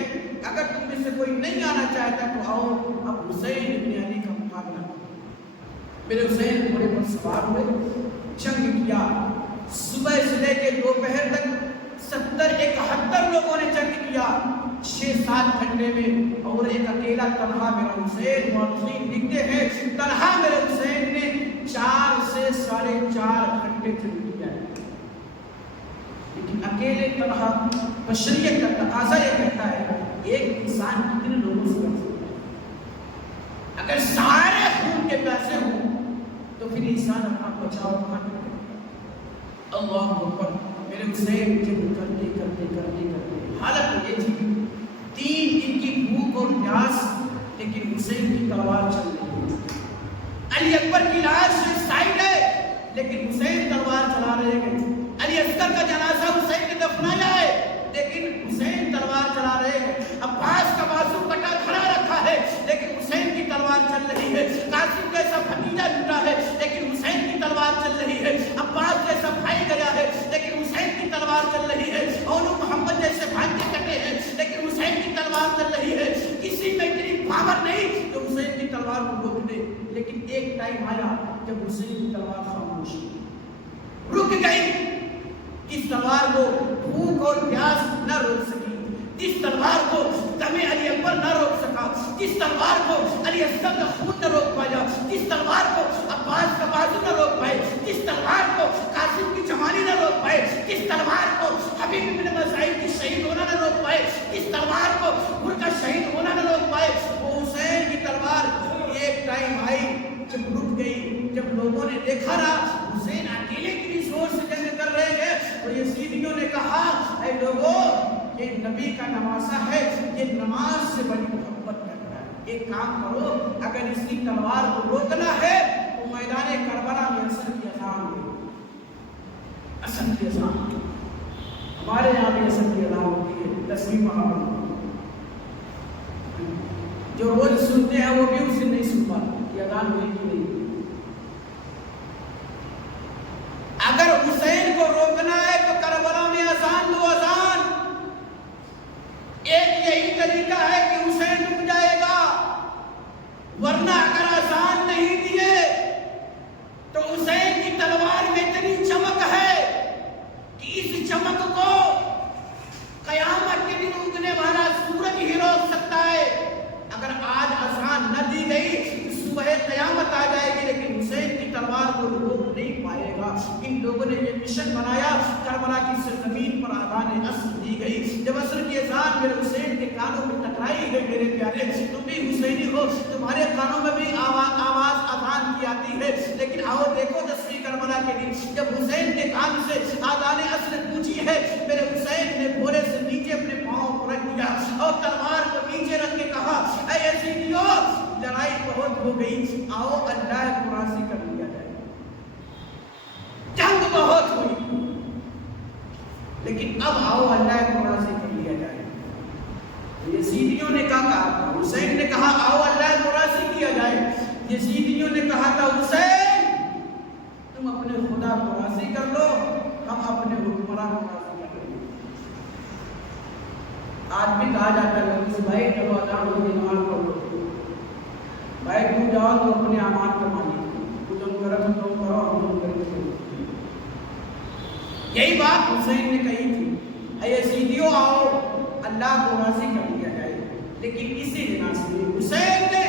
اگر تم میں سے کوئی نہیں آنا چاہتا تو آؤ، اب حسین ابن علی کا مقابلہ. میرے حسین گھوڑے پر سوار ہوئے، جنگ کیا. صبح سے لے کے دوپہر تک 70-71 لوگوں نے جنگ کیا 6-7 گھنٹے میں، اور ایک اکیلا تنہا میرا حسین. مورخین لکھتے ہیں تنہا میرے حسین نے 4 سے 4.5 گھنٹے جنگ کیا ہے. لیکن اکیلے تنہا بشریت کا تقاضا یہ کہتا ہے ایک انسان کتنے لوگوں سے کر سکتا ہے؟ اگر سارے خون کے پیسے ہوں تو پھر انسان اپنا بچاؤ کہاں کرے؟ اللہ اکبر. میرے حسین جنگ کرتے کرتے کرتے کرتے حالت یہ تھی 3 دن کی بھوک اور پیاس، لیکن حسین کی تلوار چل رہی ہے. علی اکبر کی لاش سائڈ ہے لیکن حسین تلوار چلا رہے ہیں. علی اصغر کا جنازہ حسین نے دفنایا ہے لیکن حسین تلوار چلا رہے ہیں. عباس کا بازو کٹا کھڑا رکھا ہے لیکن حسین کی تلوار چل رہی ہے. قاسم جیسا بھتیجا لٹا ہے لیکن حسین کی تلوار چل رہی ہے. عباس جیسا بھائی گیا ہے لیکن حسین کی تلوار چل رہی ہے. اولو محمد جیسے بھانجے کٹے ہیں لیکن حسین کی تلوار چل رہی ہے. کسی میں اتنی پاور نہیں کہ حسین کی تلوار کو روک دے، لیکن ایک ٹائم آیا جب حسین کی تلوار خاموش رک گئی. جس تلوار کو بھوک اور پیاس نہ روک سکی، جس تلوار کو دم علی اکبر نہ روک سکا، جس تلوار کو علی اصغر کا خون نہ روک پایا، جس تلوار کو عباس کا بازو نہ روک پائے، جس تلوار کو قاسم کی جوانی نہ روک پائے، جس تلوار کو حبیب بن مسعود کی شہید ہونا نہ روک پائے، جس تلوار کو ان کا شہید ہونا نہ روک پائے، وہ حسین کی تلوار. ایک ٹائم آئی جب رک گئی، جب لوگوں نے دیکھا نا حسین اکیلے کی زور سے جنگ کر رہے ہیں، اور یزیدیوں نے کہا اے لوگوں یہ نبی کا نواسہ ہے، یہ نماز سے بڑی محبت کرتا ہے. ایک کام کرو اگر اس کی تلوار کو روکنا ہے تو میدان کربلا میں اصل کی اذان دے. اصل کی اذان ہمارے یہاں بھی اصل کی اذان ہوتی ہے، تسلیم محمد جو روز سنتے ہیں وہ بھی اس سے نہیں سن پاتے کہ اذان ہوئی کہ نہیں. اگر حسین کو روکنا ہے تو کربلا میں اذان دو. اذان ایک یہی طریقہ ہے کہ حسین رک جائے گا، ورنہ اگر اذان نہیں دیے تو حسین کی تلوار میں اتنی چمک ہے کہ اس چمک کو مشن بنایا، کربلا کی سرزمین پر اذان عصر دی گئی۔ جب عصر کی اذان میرے حسین کے کانوں میں ٹکرائی ہے میرے پیارے، تم بھی حسینی ہو، تمہارے کانوں میں بھی آواز اذان کی آتی ہے، لیکن آؤ دیکھو 10ویں کربلا کے دن جب حسین کے کان سے اذان عصر پوچھی ہے، میرے حسین نے گھوڑے سے نیچے اپنے پاؤں کو رکھ دیا اور تلوار کو نیچے رکھ کے کہا، اے یزیدیو لڑائی بہت ہو گئی، آؤ اللہ کو راضی کر لیا جائے۔ جنگ بہت ہوئی لیکن اب آؤ اللہ کو راضی کر لیا جائے۔ یزیدیوں نے کہا، حسین نے کہا آؤ اللہ کو راضی کیا جائے۔ یزیدیوں نے کہا تھا حسین تم اپنے خدا کو راضی کر لو، ہم اپنے حکمران کو راضی کر لیں۔ آج بھی کہا جاتا ہے کہ بھائی چلو اذان ہو گئی نماز پڑھ لو، بھائی تو جاؤ تو اپنے اعمال کا مالک، تو تم کرم تو کرو، ہم کرم کرو۔ یہی بات حسین نے کہی تھی، اے یزیدیو آؤ اللہ کو راضی کر لیا جائے۔ لیکن اسی بنا سے حسین نے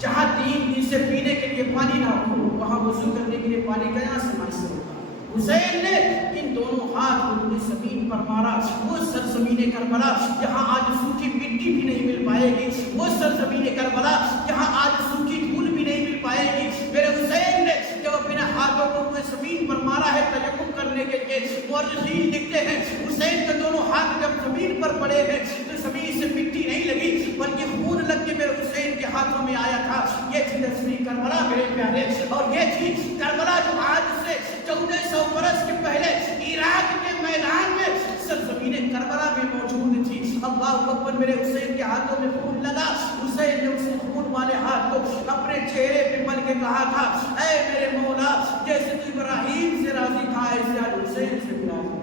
جہاں 3 دن سے پینے کے لیے پانی نہ ہو، وہاں وضو کرنے کے لیے پانی کہاں سے میسر ہوتا؟ حسین نے ان دونوں ہاتھ کو پوری زمین پر مارا، وہ سرزمین کربلا جہاں آج سوکھی مٹی بھی نہیں مل پائے گی، وہ سرزمین کربلا جہاں آج سوکھی دھول بھی نہیں مل پائے گی۔ میرے حسین نے جب اپنے ہاتھوں کو پوری زمین پر مارا ہے تیمم کرنے کے لیے، مورخین لکھتے ہیں حسین کے دونوں ہاتھ جب زمین پر پڑے ہیں تو زمین سے مٹی نہیں لگی بلکہ خون لگ کے میرے حسین کے ہاتھوں میں آیا تھا۔ یہ تھی 10ویں کربلا میرے پیارے، اور یہ تھی کربلا جو آج سے 1400 برس کے پہلے عراق کے میدان میں سرزمین کربلا میں موجود تھی۔ اللہ اکبر، میرے حسین کے ہاتھوں میں خون لگا، حسین نے اس خون والے ہاتھ کو اپنے چہرے پہ مل کے کہا تھا، اے میرے مولا جیسے تو ابراہیم سے راضی تھا ایسے آج حسین سے بھی راضی۔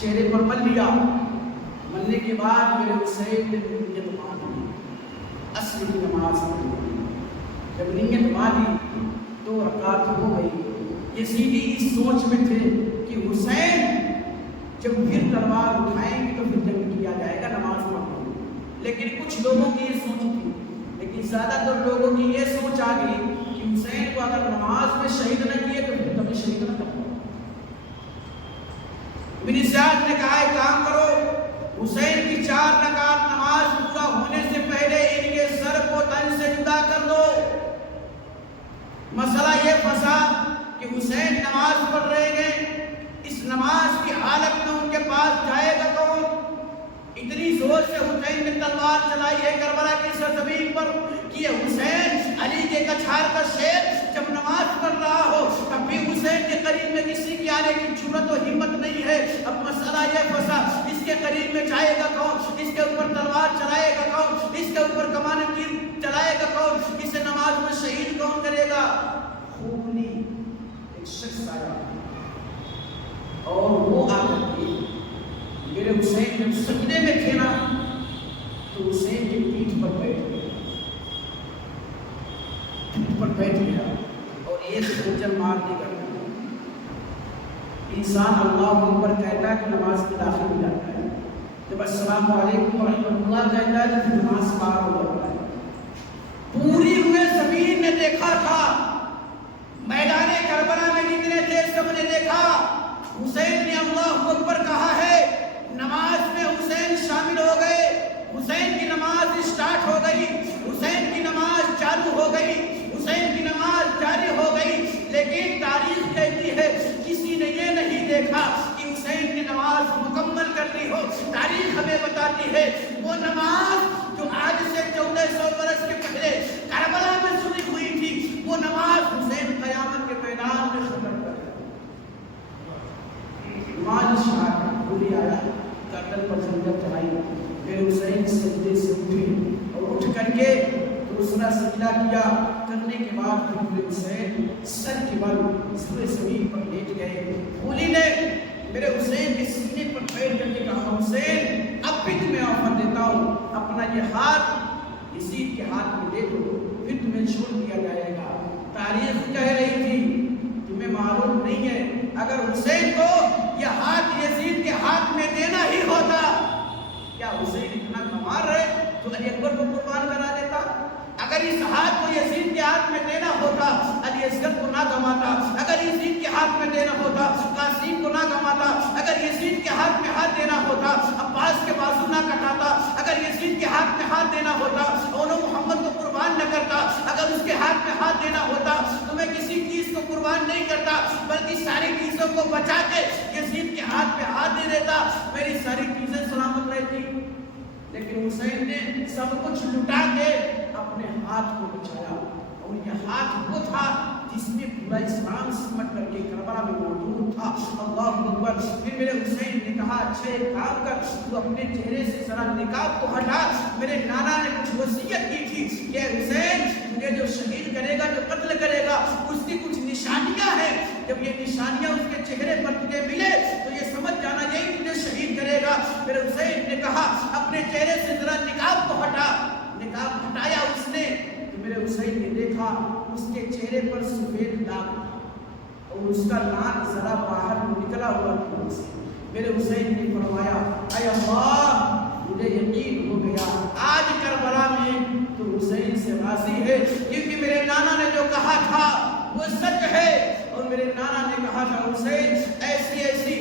چہرے پر مل لیا، ملنے کے بعد میرے حسین نے نیت باندھی، عصر کی نماز پڑھی۔ جب نیت باندھی 2 رکعت ہو گئی۔ یزیدی اس سوچ میں تھے کہ حسین جب پھر تلوار اٹھائیں گے تو پھر جنگ کیا جائے گا، نماز پڑھو۔ لیکن کچھ لوگوں کی یہ سوچ تھی، لیکن زیادہ تر لوگوں کی یہ سوچ آ گئی کہ حسین کو اگر نماز میں شہید نہ کیے تو پھر کبھی شہید نہ کرو۔ ابن زیاد نے کہا ایک کام کرو، حسین کی 4 رکعت نماز پورا ہونے سے پہلے ان کے سر کو تن سے جدا کر دو۔ مسئلہ یہ پھنسا کہ حسین نماز پڑھ رہے ہیں، اس نماز کی حالت میں ان کے پاس جائے گا کون؟ اتنی زور سے حسین نے تلوار چلائی ہے کربلا کی سرزمین پر کہ حسین علی کے کچھار کا شیر جب نماز پڑھ رہا ہو تب بھی حسین کے قریب میں کسی کی آنے کی جرأت و ہمت نہیں ہے۔ اب مسئلہ یہ پھنسا، اس کے قریب میں جائے گا کون؟ اس کے اوپر تلوار چلائے گا کون؟ اس کے اوپر کمان تیر چلائے گا کون؟ اسے نماز میں شہید کون کرے گا؟ خونی ایک شخص آیا اور وہ آ کر کے میرے حسین جب سجدے میں تھے نا تو حسین کی پیٹھ پر بیٹھ گیا، پیٹھ پر بیٹھ گیا اور ایک خنجر مار دی کرتا۔ انسان اللہ اکبر کہتا ہے تو نماز میں داخل ہو جاتا ہے، جب السلام علیکم ورحمۃ اللہ کہتا ہے تو نماز پار ہو جاتا ہے۔ پوری ہوئے زمین نے دیکھا تھا، میدان کربلا میں جتنے تھے سب نے دیکھا، حسین نے اللہ اکبر کہا ہے، نماز میں حسین شامل ہو گئے، حسین کی نماز اسٹارٹ ہو گئی، حسین کی نماز چالو ہو گئی، حسین کی نماز جاری ہو گئی۔ لیکن تاریخ کہتی ہے کسی نے یہ نہیں دیکھا کہ حسین کی نماز مکمل کر لی ہو۔ تاریخ ہمیں بتاتی ہے وہ نماز جو آج سے 1400 برس کے پہلے کربلا میں شروع ہوئی تھی، وہ نماز حسین قیامت کے میدان میں ختم کر گیا۔ نماز شہادت پوری آیا، گردن پر خنجر چڑھائی، پھر حسین سجدے سے اٹھے اور اٹھ کر کے دوسرا سجدہ کیا، کرنے کے بعد پھر حسین سر کے بل پورے زمین پر لیٹ گئے۔ پھولی نے میرے حسین کے سینے پر بیٹھ کر کے کہا، حسین اب بھی تمہیں آفر دیتا ہوں، اپنا یہ ہاتھ یزید کے ہاتھ میں دے دو، پھر تمہیں چھوڑ دیا جائے گا۔ تاریخ کہہ رہی تھی، تمہیں معلوم نہیں ہے، اگر حسین کو یہ ہاتھ یزید کے ہاتھ میں دینا ہی ہوتا، کیا حسین اتنا کمار رہے تو علی اکبر کو قربان کرا دیتا؟ اگر اس ہاتھ کو یزید کے ہاتھ میں دینا ہوتا، علی اصغر کو نہ نہ گنواتا، اگر یزید کے ہاتھ میں دینا ہوتا قاسم کو نہ گنواتا، اگر یزید کے ہاتھ میں ہاتھ دینا ہوتا عباس کے بازو نہ کٹاتا، اگر یزید کے ہاتھ میں ہاتھ دینا ہوتا اونو محمد کو قربان نہ کرتا، اگر اس کے ہاتھ میں ہاتھ دینا ہوتا تو میں کسی چیز کو قربان نہیں کرتا بلکہ ساری چیزوں کو بچا کے یزید کے ہاتھ میں ہاتھ دے دیتا، میری ساری چیزیں سلامت رہتی۔ لیکن حسین نے سب کچھ لٹا کے اپنے ہاتھ کو بچایا، اور یہ ہاتھ وہ تھا جس میں پورا اسلام سمٹ کر کے کربلا میں موجود تھا۔ اللہ اکبر۔ پھر میرے حسین نے کہا اچھا ایک کام کر، تو اپنے چہرے سے ذرا نقاب کو ہٹا، میرے نانا نے کچھ وصیت کی تھی کہ حسین تجھے جو شہید کرے گا، جو قتل کرے گا، اس کی کچھ نشانیاں ہیں، جب یہ نشانیاں اس کے چہرے پر تجھے ملے تو یہ سمجھ جانا یہی تجھے شہید کرے گا۔ میرے حسین نے کہا اپنے چہرے سے ذرا نقاب کو ہٹا، نقاب ہٹایا اس نے، تو میرے حسین نے دیکھا اس کے چہرے پر سفید داغ اور اس کا ناک ذرا باہر نکلا ہوا تھا۔ میرے حسین نے فرمایا اے اللہ مجھے یقین ہو گیا آج کربلا میں تو حسین سے راضی ہے، کیونکہ میرے نانا نے جو کہا تھا وہ سچ ہے، اور میرے نانا نے کہا تھا حسین ایسی ایسی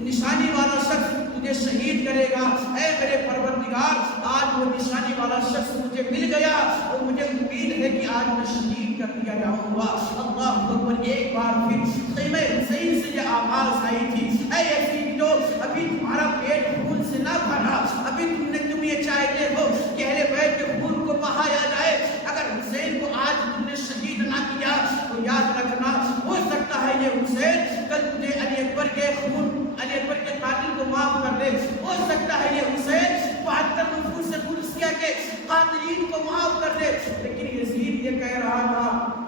نشانی والا شخص تجھے شہید کرے گا، اے میرے پروردگار آج وہ نشانی والا شخص مجھے مل گیا، اور مجھے امید ہے کہ آج میں شہید کر دیا جاؤں گا۔ اللہ اکبر۔ ایک بار پھر خیمہ حسین سے یہ آواز آئی تھی اے یزید جو ابھی تمہارا پیٹ خون سے نہ بھرا، ابھی تم یہ چاہتے ہو کہ اہل بیت کے خون کو بہایا جائے، اگر حسین کو آج تم نے شہید نہ کیا تو یاد رکھنا ہو سکتا ہے یہ حسین کل تجھے علی اکبر کے خون، علی اکبر کے قاتل کو معاف کر دے، ہو سکتا ہے یہ حسین 72 نفوس قدسیہ کے قاتلین کو معاف کر دے۔ لیکن یزید یہ کہہ رہا تھا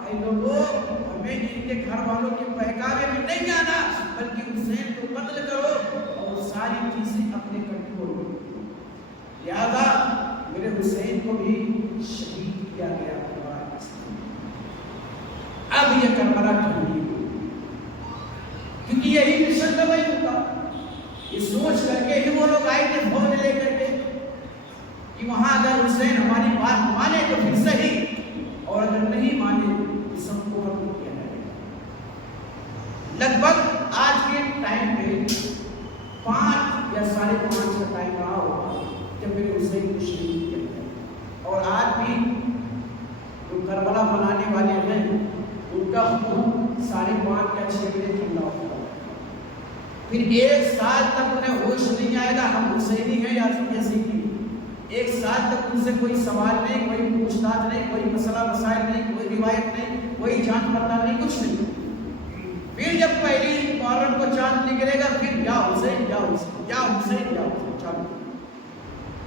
اے لوگوں ہمیں ان کے گھر والوں کے بہکاوے میں نہیں آنا، بلکہ حسین کو قتل کرو اور ساری چیزیں اپنے کنٹرول میں۔ لہذا میرے حسین کو بھی شہید کیا گیا۔ اب یہ کربلا ٹھنڈی کیونکہ یہی مشن تھا بھائی کا، یہ سوچ کر کے ہی وہ لوگ آئے تھے فوج لے کر کے کہ وہاں اگر حسین ہماری بات مانے تو پھر صحیح، اور اگر نہیں مانے تو سب کو ختم کیا جائے گا۔ لگ بھگ آج کے ٹائم پہ 5 یا 5:30 کا ٹائم رہا ہوگا جب میرے حسین کو شہید کیا گیا، اور آج بھی جو کربلا بنانے والے ہیں ان کا خون 5:30 یا 6 بجے ٹھنڈا ہوگا، پھر 1 سال تک انہیں ہوش نہیں آئے گا ہم حسینی ہیں یا یزیدی۔ 1 سال تک ان سے کوئی سوال نہیں، کوئی پوچھ تاچھ نہیں، کوئی مسئلہ مسائل نہیں، کوئی روایت نہیں، کوئی جانچ پڑتال نہیں، کچھ نہیں۔ پھر جب پہلی محرم کو چاند نکلے گا پھر یا حسین یا حسین یا حسین یا حسین چاند،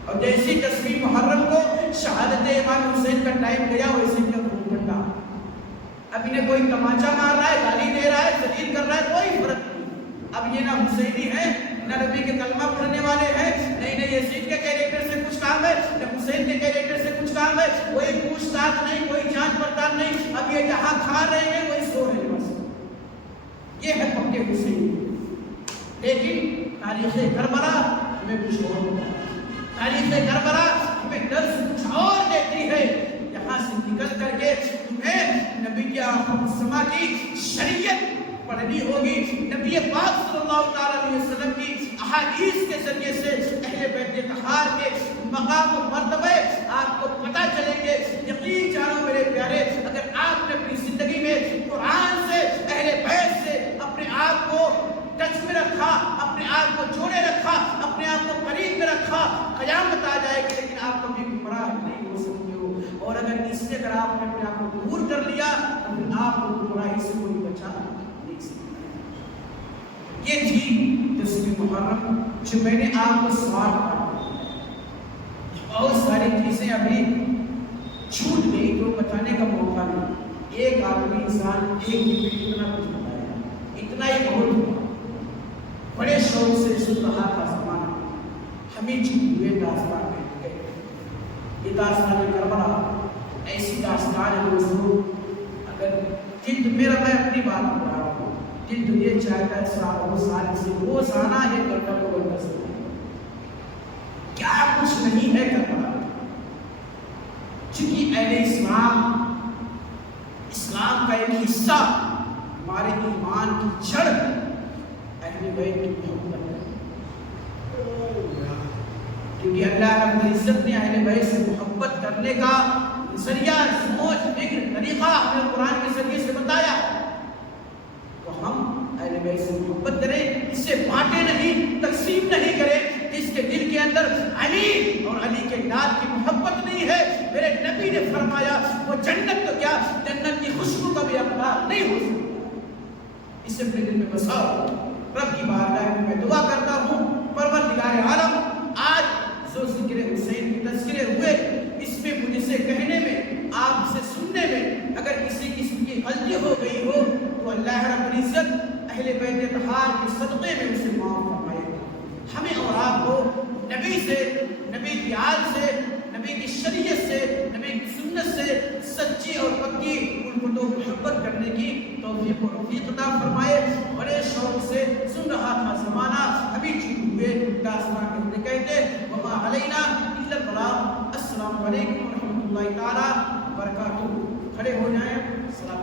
اور جیسی 10ویں محرم کو شہادت امام حسین کا ٹائم گیا ویسے کا خون ٹھنڈا۔ اب انہیں کوئی تماچا مار رہا ہے، گالی دے رہا ہے، ذلیل کر رہا ہے، کوئی فرق نہیں۔ اب یہ نہ حسینی ہے نہ نبی کے کلمہ پڑھنے والے ہیں، نہیں یزید کے کیریکٹر سے کچھ کام ہے نہ حسین کے کیریکٹر سے کچھ کام ہے، کوئی پوچھ تاچھ نہیں، کوئی جانچ پڑتال نہیں۔ اب یہ جہاں کھا رہے ہیں وہی سو رہے ہیں، بس یہ ہے پکے حسین۔ لیکن تاریخ کربلا ہمیں کچھ اور ہوتا ہے، تاریخ کربلا ہمیں درس کچھ اور دیتی ہے۔ یہاں سے نکل کر کے تمہیں نبی کی آخر کی شریعت پڑھنی ہوگی، نبی پاک صلی اللہ علیہ وسلم کی احادیث کے ذریعے سے اہل بیت طہار کے مقام و مرتبے آپ کو پتہ چلیں گے۔ یقین جانو میرے پیارے، اگر آپ نے اپنی زندگی میں قرآن سے، اہل بیت سے اپنے آپ کو ٹچ میں رکھا، اپنے آپ کو جوڑے رکھا، اپنے آپ کو قریب میں رکھا، قیامت آ جائے گی لیکن آپ کبھی گمراہ نہیں ہو سکتے ہو۔ اور اگر اس سے اگر آپ نے اپنے آپ کو دور کر لیا تو پھر آپ کو گمراہی سے کوئی بچا نہیں سکتا۔ یہ تھی 10ویں محرم جو میں نے آپ کو سوال پڑھا۔ بہت ساری چیزیں ابھی چھوٹ گئی جو بتانے کا موقع نہیں۔ ایک آدمی انسان ایک دن میں اتنا کچھ بتایا، اتنا ہی بہت ہوا۔ بڑے شوق سے سن رہا تھا زمانہ، ہمیں چھوٹ ہوئے داستان میں گئے۔ یہ داستان کربلا ایسی داستان ہے دوستو، اگر جن میرا میں اپنی بات کر رہا ہوں، جن یہ چاہتا ہے سال سے روزانہ یہ کرتا کو بندہ سے کیا کچھ نہیں ہے کربلا۔ چونکہ اہل اسلام کا ایک حصہ ہمارے ایمان کی جڑ اہل بیت کی محبت ہے، کیونکہ اللہ رب العزت نے اہل بیت سے محبت کرنے کا ذریعہ، سوچ، فکر، طریقہ ہمیں قرآن کے ذریعے سے بتایا. تو ہم اہل بیت سے محبت کریں، اس سے بانٹے نہیں، تقسیم نہیں کریں. جس کے دل کے اندر علی اور علی کے نام کی محبت نہیں ہے، میرے نبی نے فرمایا وہ جنت تو کیا جنت کی خوشبو کا بھی اقرار نہیں ہو سکتا. اسے اپنے دل میں بساؤ. رب کی بارگاہ میں دعا کرتا ہوں پروردگار عالم، آج جو ذکر حسین کے تذکرے ہوئے، اس میں مجھ سے کہنے میں، آپ سے سننے میں اگر کسی قسم کی غلطی ہو گئی ہو تو اللہ رب العزت اہل بیت اطہار کے صدقے میں اسے معاف فرمائے. ہمیں اور آپ کو نبی سے، نبی کی آل سے، نبی کی شریعت سے، نبی کی سنت سے سچی اور پکی الفت و محبت کرنے کی توفیق و رفیق عطا فرمائے. بڑے شوق سے سن رہا تھا زمانہ، ابھی چھوٹے ہوئے داستان کہتے وما علینا الا البلاغ. السلام علیکم ورحمۃ اللہ تعالی وبرکاتہ. کھڑے ہو جائیں. سلام.